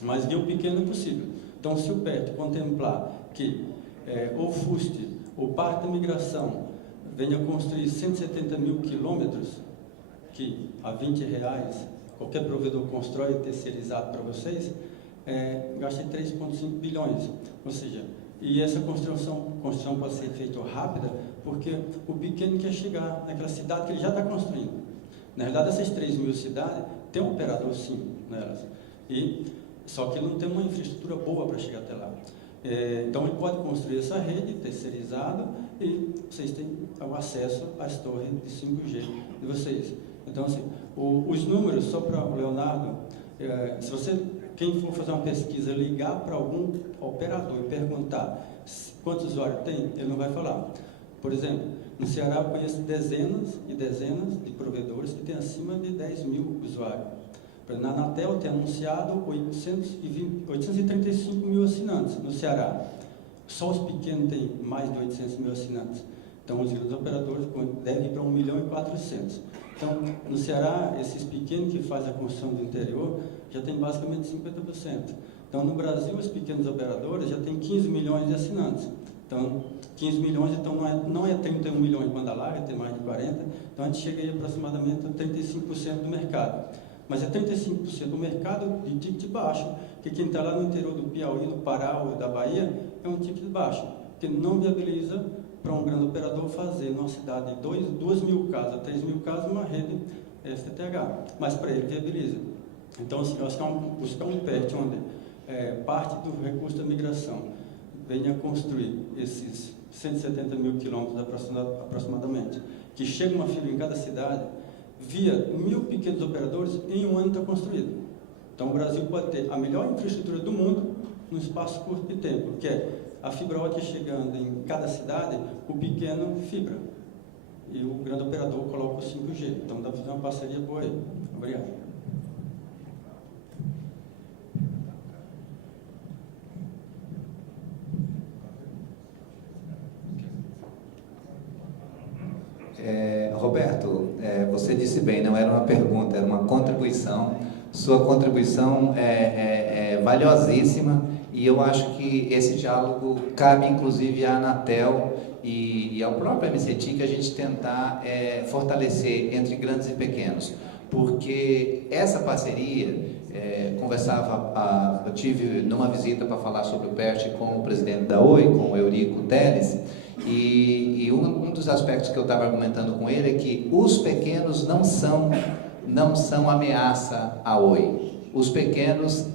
Mas via o pequeno é possível. Então, se o PERT contemplar que o FUST, o Parque da Migração, venha construir 170 mil quilômetros, que a R$20 qualquer provedor constrói terceirizado para vocês, gasta 3,5 bilhões. Ou seja, e essa construção pode ser feita rápida, porque o pequeno quer chegar naquela cidade que ele já está construindo. Na verdade, essas 3 mil cidades tem um operador sim nelas, só que ele não tem uma infraestrutura boa para chegar até lá. Então ele pode construir essa rede terceirizada e vocês têm o acesso às torres de 5G de vocês. Então, assim, os números, só para o Leonardo, quem for fazer uma pesquisa, ligar para algum operador e perguntar quantos usuários tem, ele não vai falar. Por exemplo, no Ceará eu conheço dezenas e dezenas de provedores que têm acima de 10 mil usuários. Na Anatel tem anunciado 835 mil assinantes no Ceará. Só os pequenos têm mais de 800 mil assinantes. Então, os grandes operadores devem ir para 1.400.000. Então, no Ceará, esses pequenos que fazem a construção do interior já tem basicamente 50%. Então, no Brasil, os pequenos operadores já têm 15 milhões de assinantes. Então, 15 milhões, então não é 31 milhões de banda larga, tem mais de 40. Então, a gente chega aí aproximadamente a 35% do mercado. Mas é 35% do mercado de ticket baixo, que quem está lá no interior do Piauí, do Pará ou da Bahia, é um ticket baixo, que não viabiliza para um grande operador fazer numa cidade de 2 mil casas, 3 mil casas, uma rede FTTH, mas para ele viabiliza. Então, assim, nós vamos buscar um PERT onde parte do recurso da migração venha construir esses 170 mil quilômetros aproximadamente, que chega uma fibra em cada cidade, via 1.000 pequenos operadores, em um ano está construído. Então, o Brasil pode ter a melhor infraestrutura do mundo num espaço curto de tempo, que é a fibra ótica chegando em cada cidade, o pequeno fibra. E o grande operador coloca o 5G. Então, dá para fazer uma parceria boa aí. Obrigado. Roberto, você disse bem, não era uma pergunta, era uma contribuição. Sua contribuição é valiosíssima e eu acho que esse diálogo cabe inclusive à Anatel e ao próprio MCT, que a gente tentar fortalecer entre grandes e pequenos, porque essa parceria, eu tive numa visita para falar sobre o PERT com o presidente da Oi, com o Eurico Teles, e um dos aspectos que eu estava argumentando com ele é que os pequenos não são ameaça à Oi. Os pequenos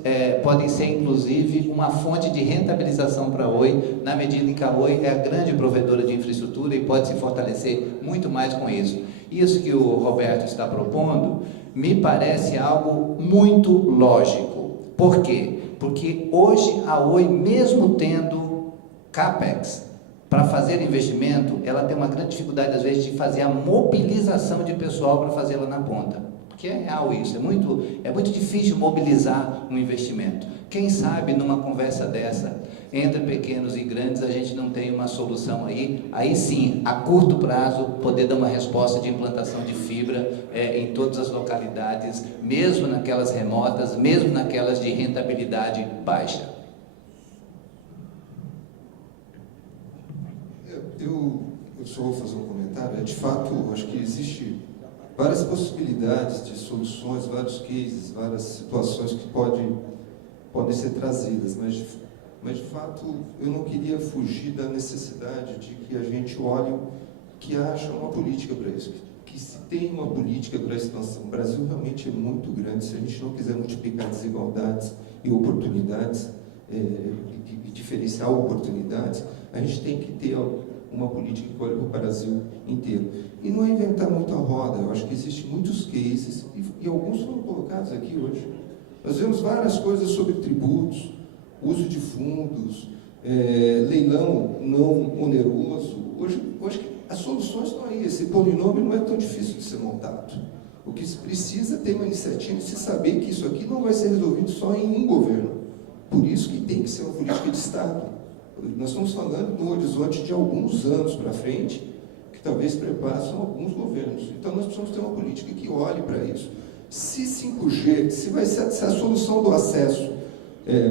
podem ser, inclusive, uma fonte de rentabilização para a Oi, na medida em que a Oi é a grande provedora de infraestrutura e pode se fortalecer muito mais com isso. Isso que o Roberto está propondo me parece algo muito lógico. Por quê? Porque hoje a Oi, mesmo tendo CAPEX para fazer investimento, ela tem uma grande dificuldade, às vezes, de fazer a mobilização de pessoal para fazê-la na ponta. Porque é real isso, é muito difícil mobilizar um investimento. Quem sabe, numa conversa dessa, entre pequenos e grandes, a gente não tem uma solução aí sim, a curto prazo, poder dar uma resposta de implantação de fibra em todas as localidades, mesmo naquelas remotas, mesmo naquelas de rentabilidade baixa. Eu só vou fazer um comentário. De fato, acho que existe várias possibilidades de soluções, vários cases, várias situações que podem ser trazidas, mas de fato eu não queria fugir da necessidade de que a gente olhe que haja uma política para isso, que se tem uma política para a expansão. O Brasil realmente é muito grande. Se a gente não quiser multiplicar desigualdades e oportunidades, e diferenciar oportunidades, a gente tem que ter uma política que olhe para o Brasil inteiro. E não é inventar muito a roda. Eu acho que existem muitos cases, e alguns foram colocados aqui hoje. Nós vemos várias coisas sobre tributos, uso de fundos, leilão não oneroso. Hoje as soluções estão aí. Esse polinômio não é tão difícil de ser montado. O que se precisa é ter uma iniciativa e se saber que isso aqui não vai ser resolvido só em um governo. Por isso que tem que ser uma política de Estado. Nós estamos falando no horizonte de alguns anos para frente, que talvez prepassem alguns governos. Então nós precisamos ter uma política que olhe para isso. Se 5G, se a solução do acesso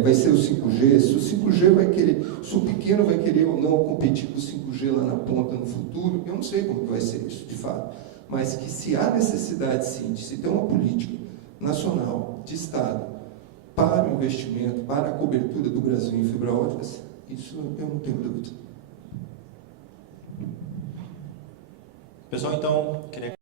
vai ser o 5G, se o 5G vai querer, se o pequeno vai querer ou não competir com o 5G lá na ponta no futuro, eu não sei como que vai ser isso, de fato. Mas que se há necessidade, sim, de se ter uma política nacional, de Estado, para o investimento, para a cobertura do Brasil em fibra ótica, isso eu não tenho dúvida. Pessoal, então, queria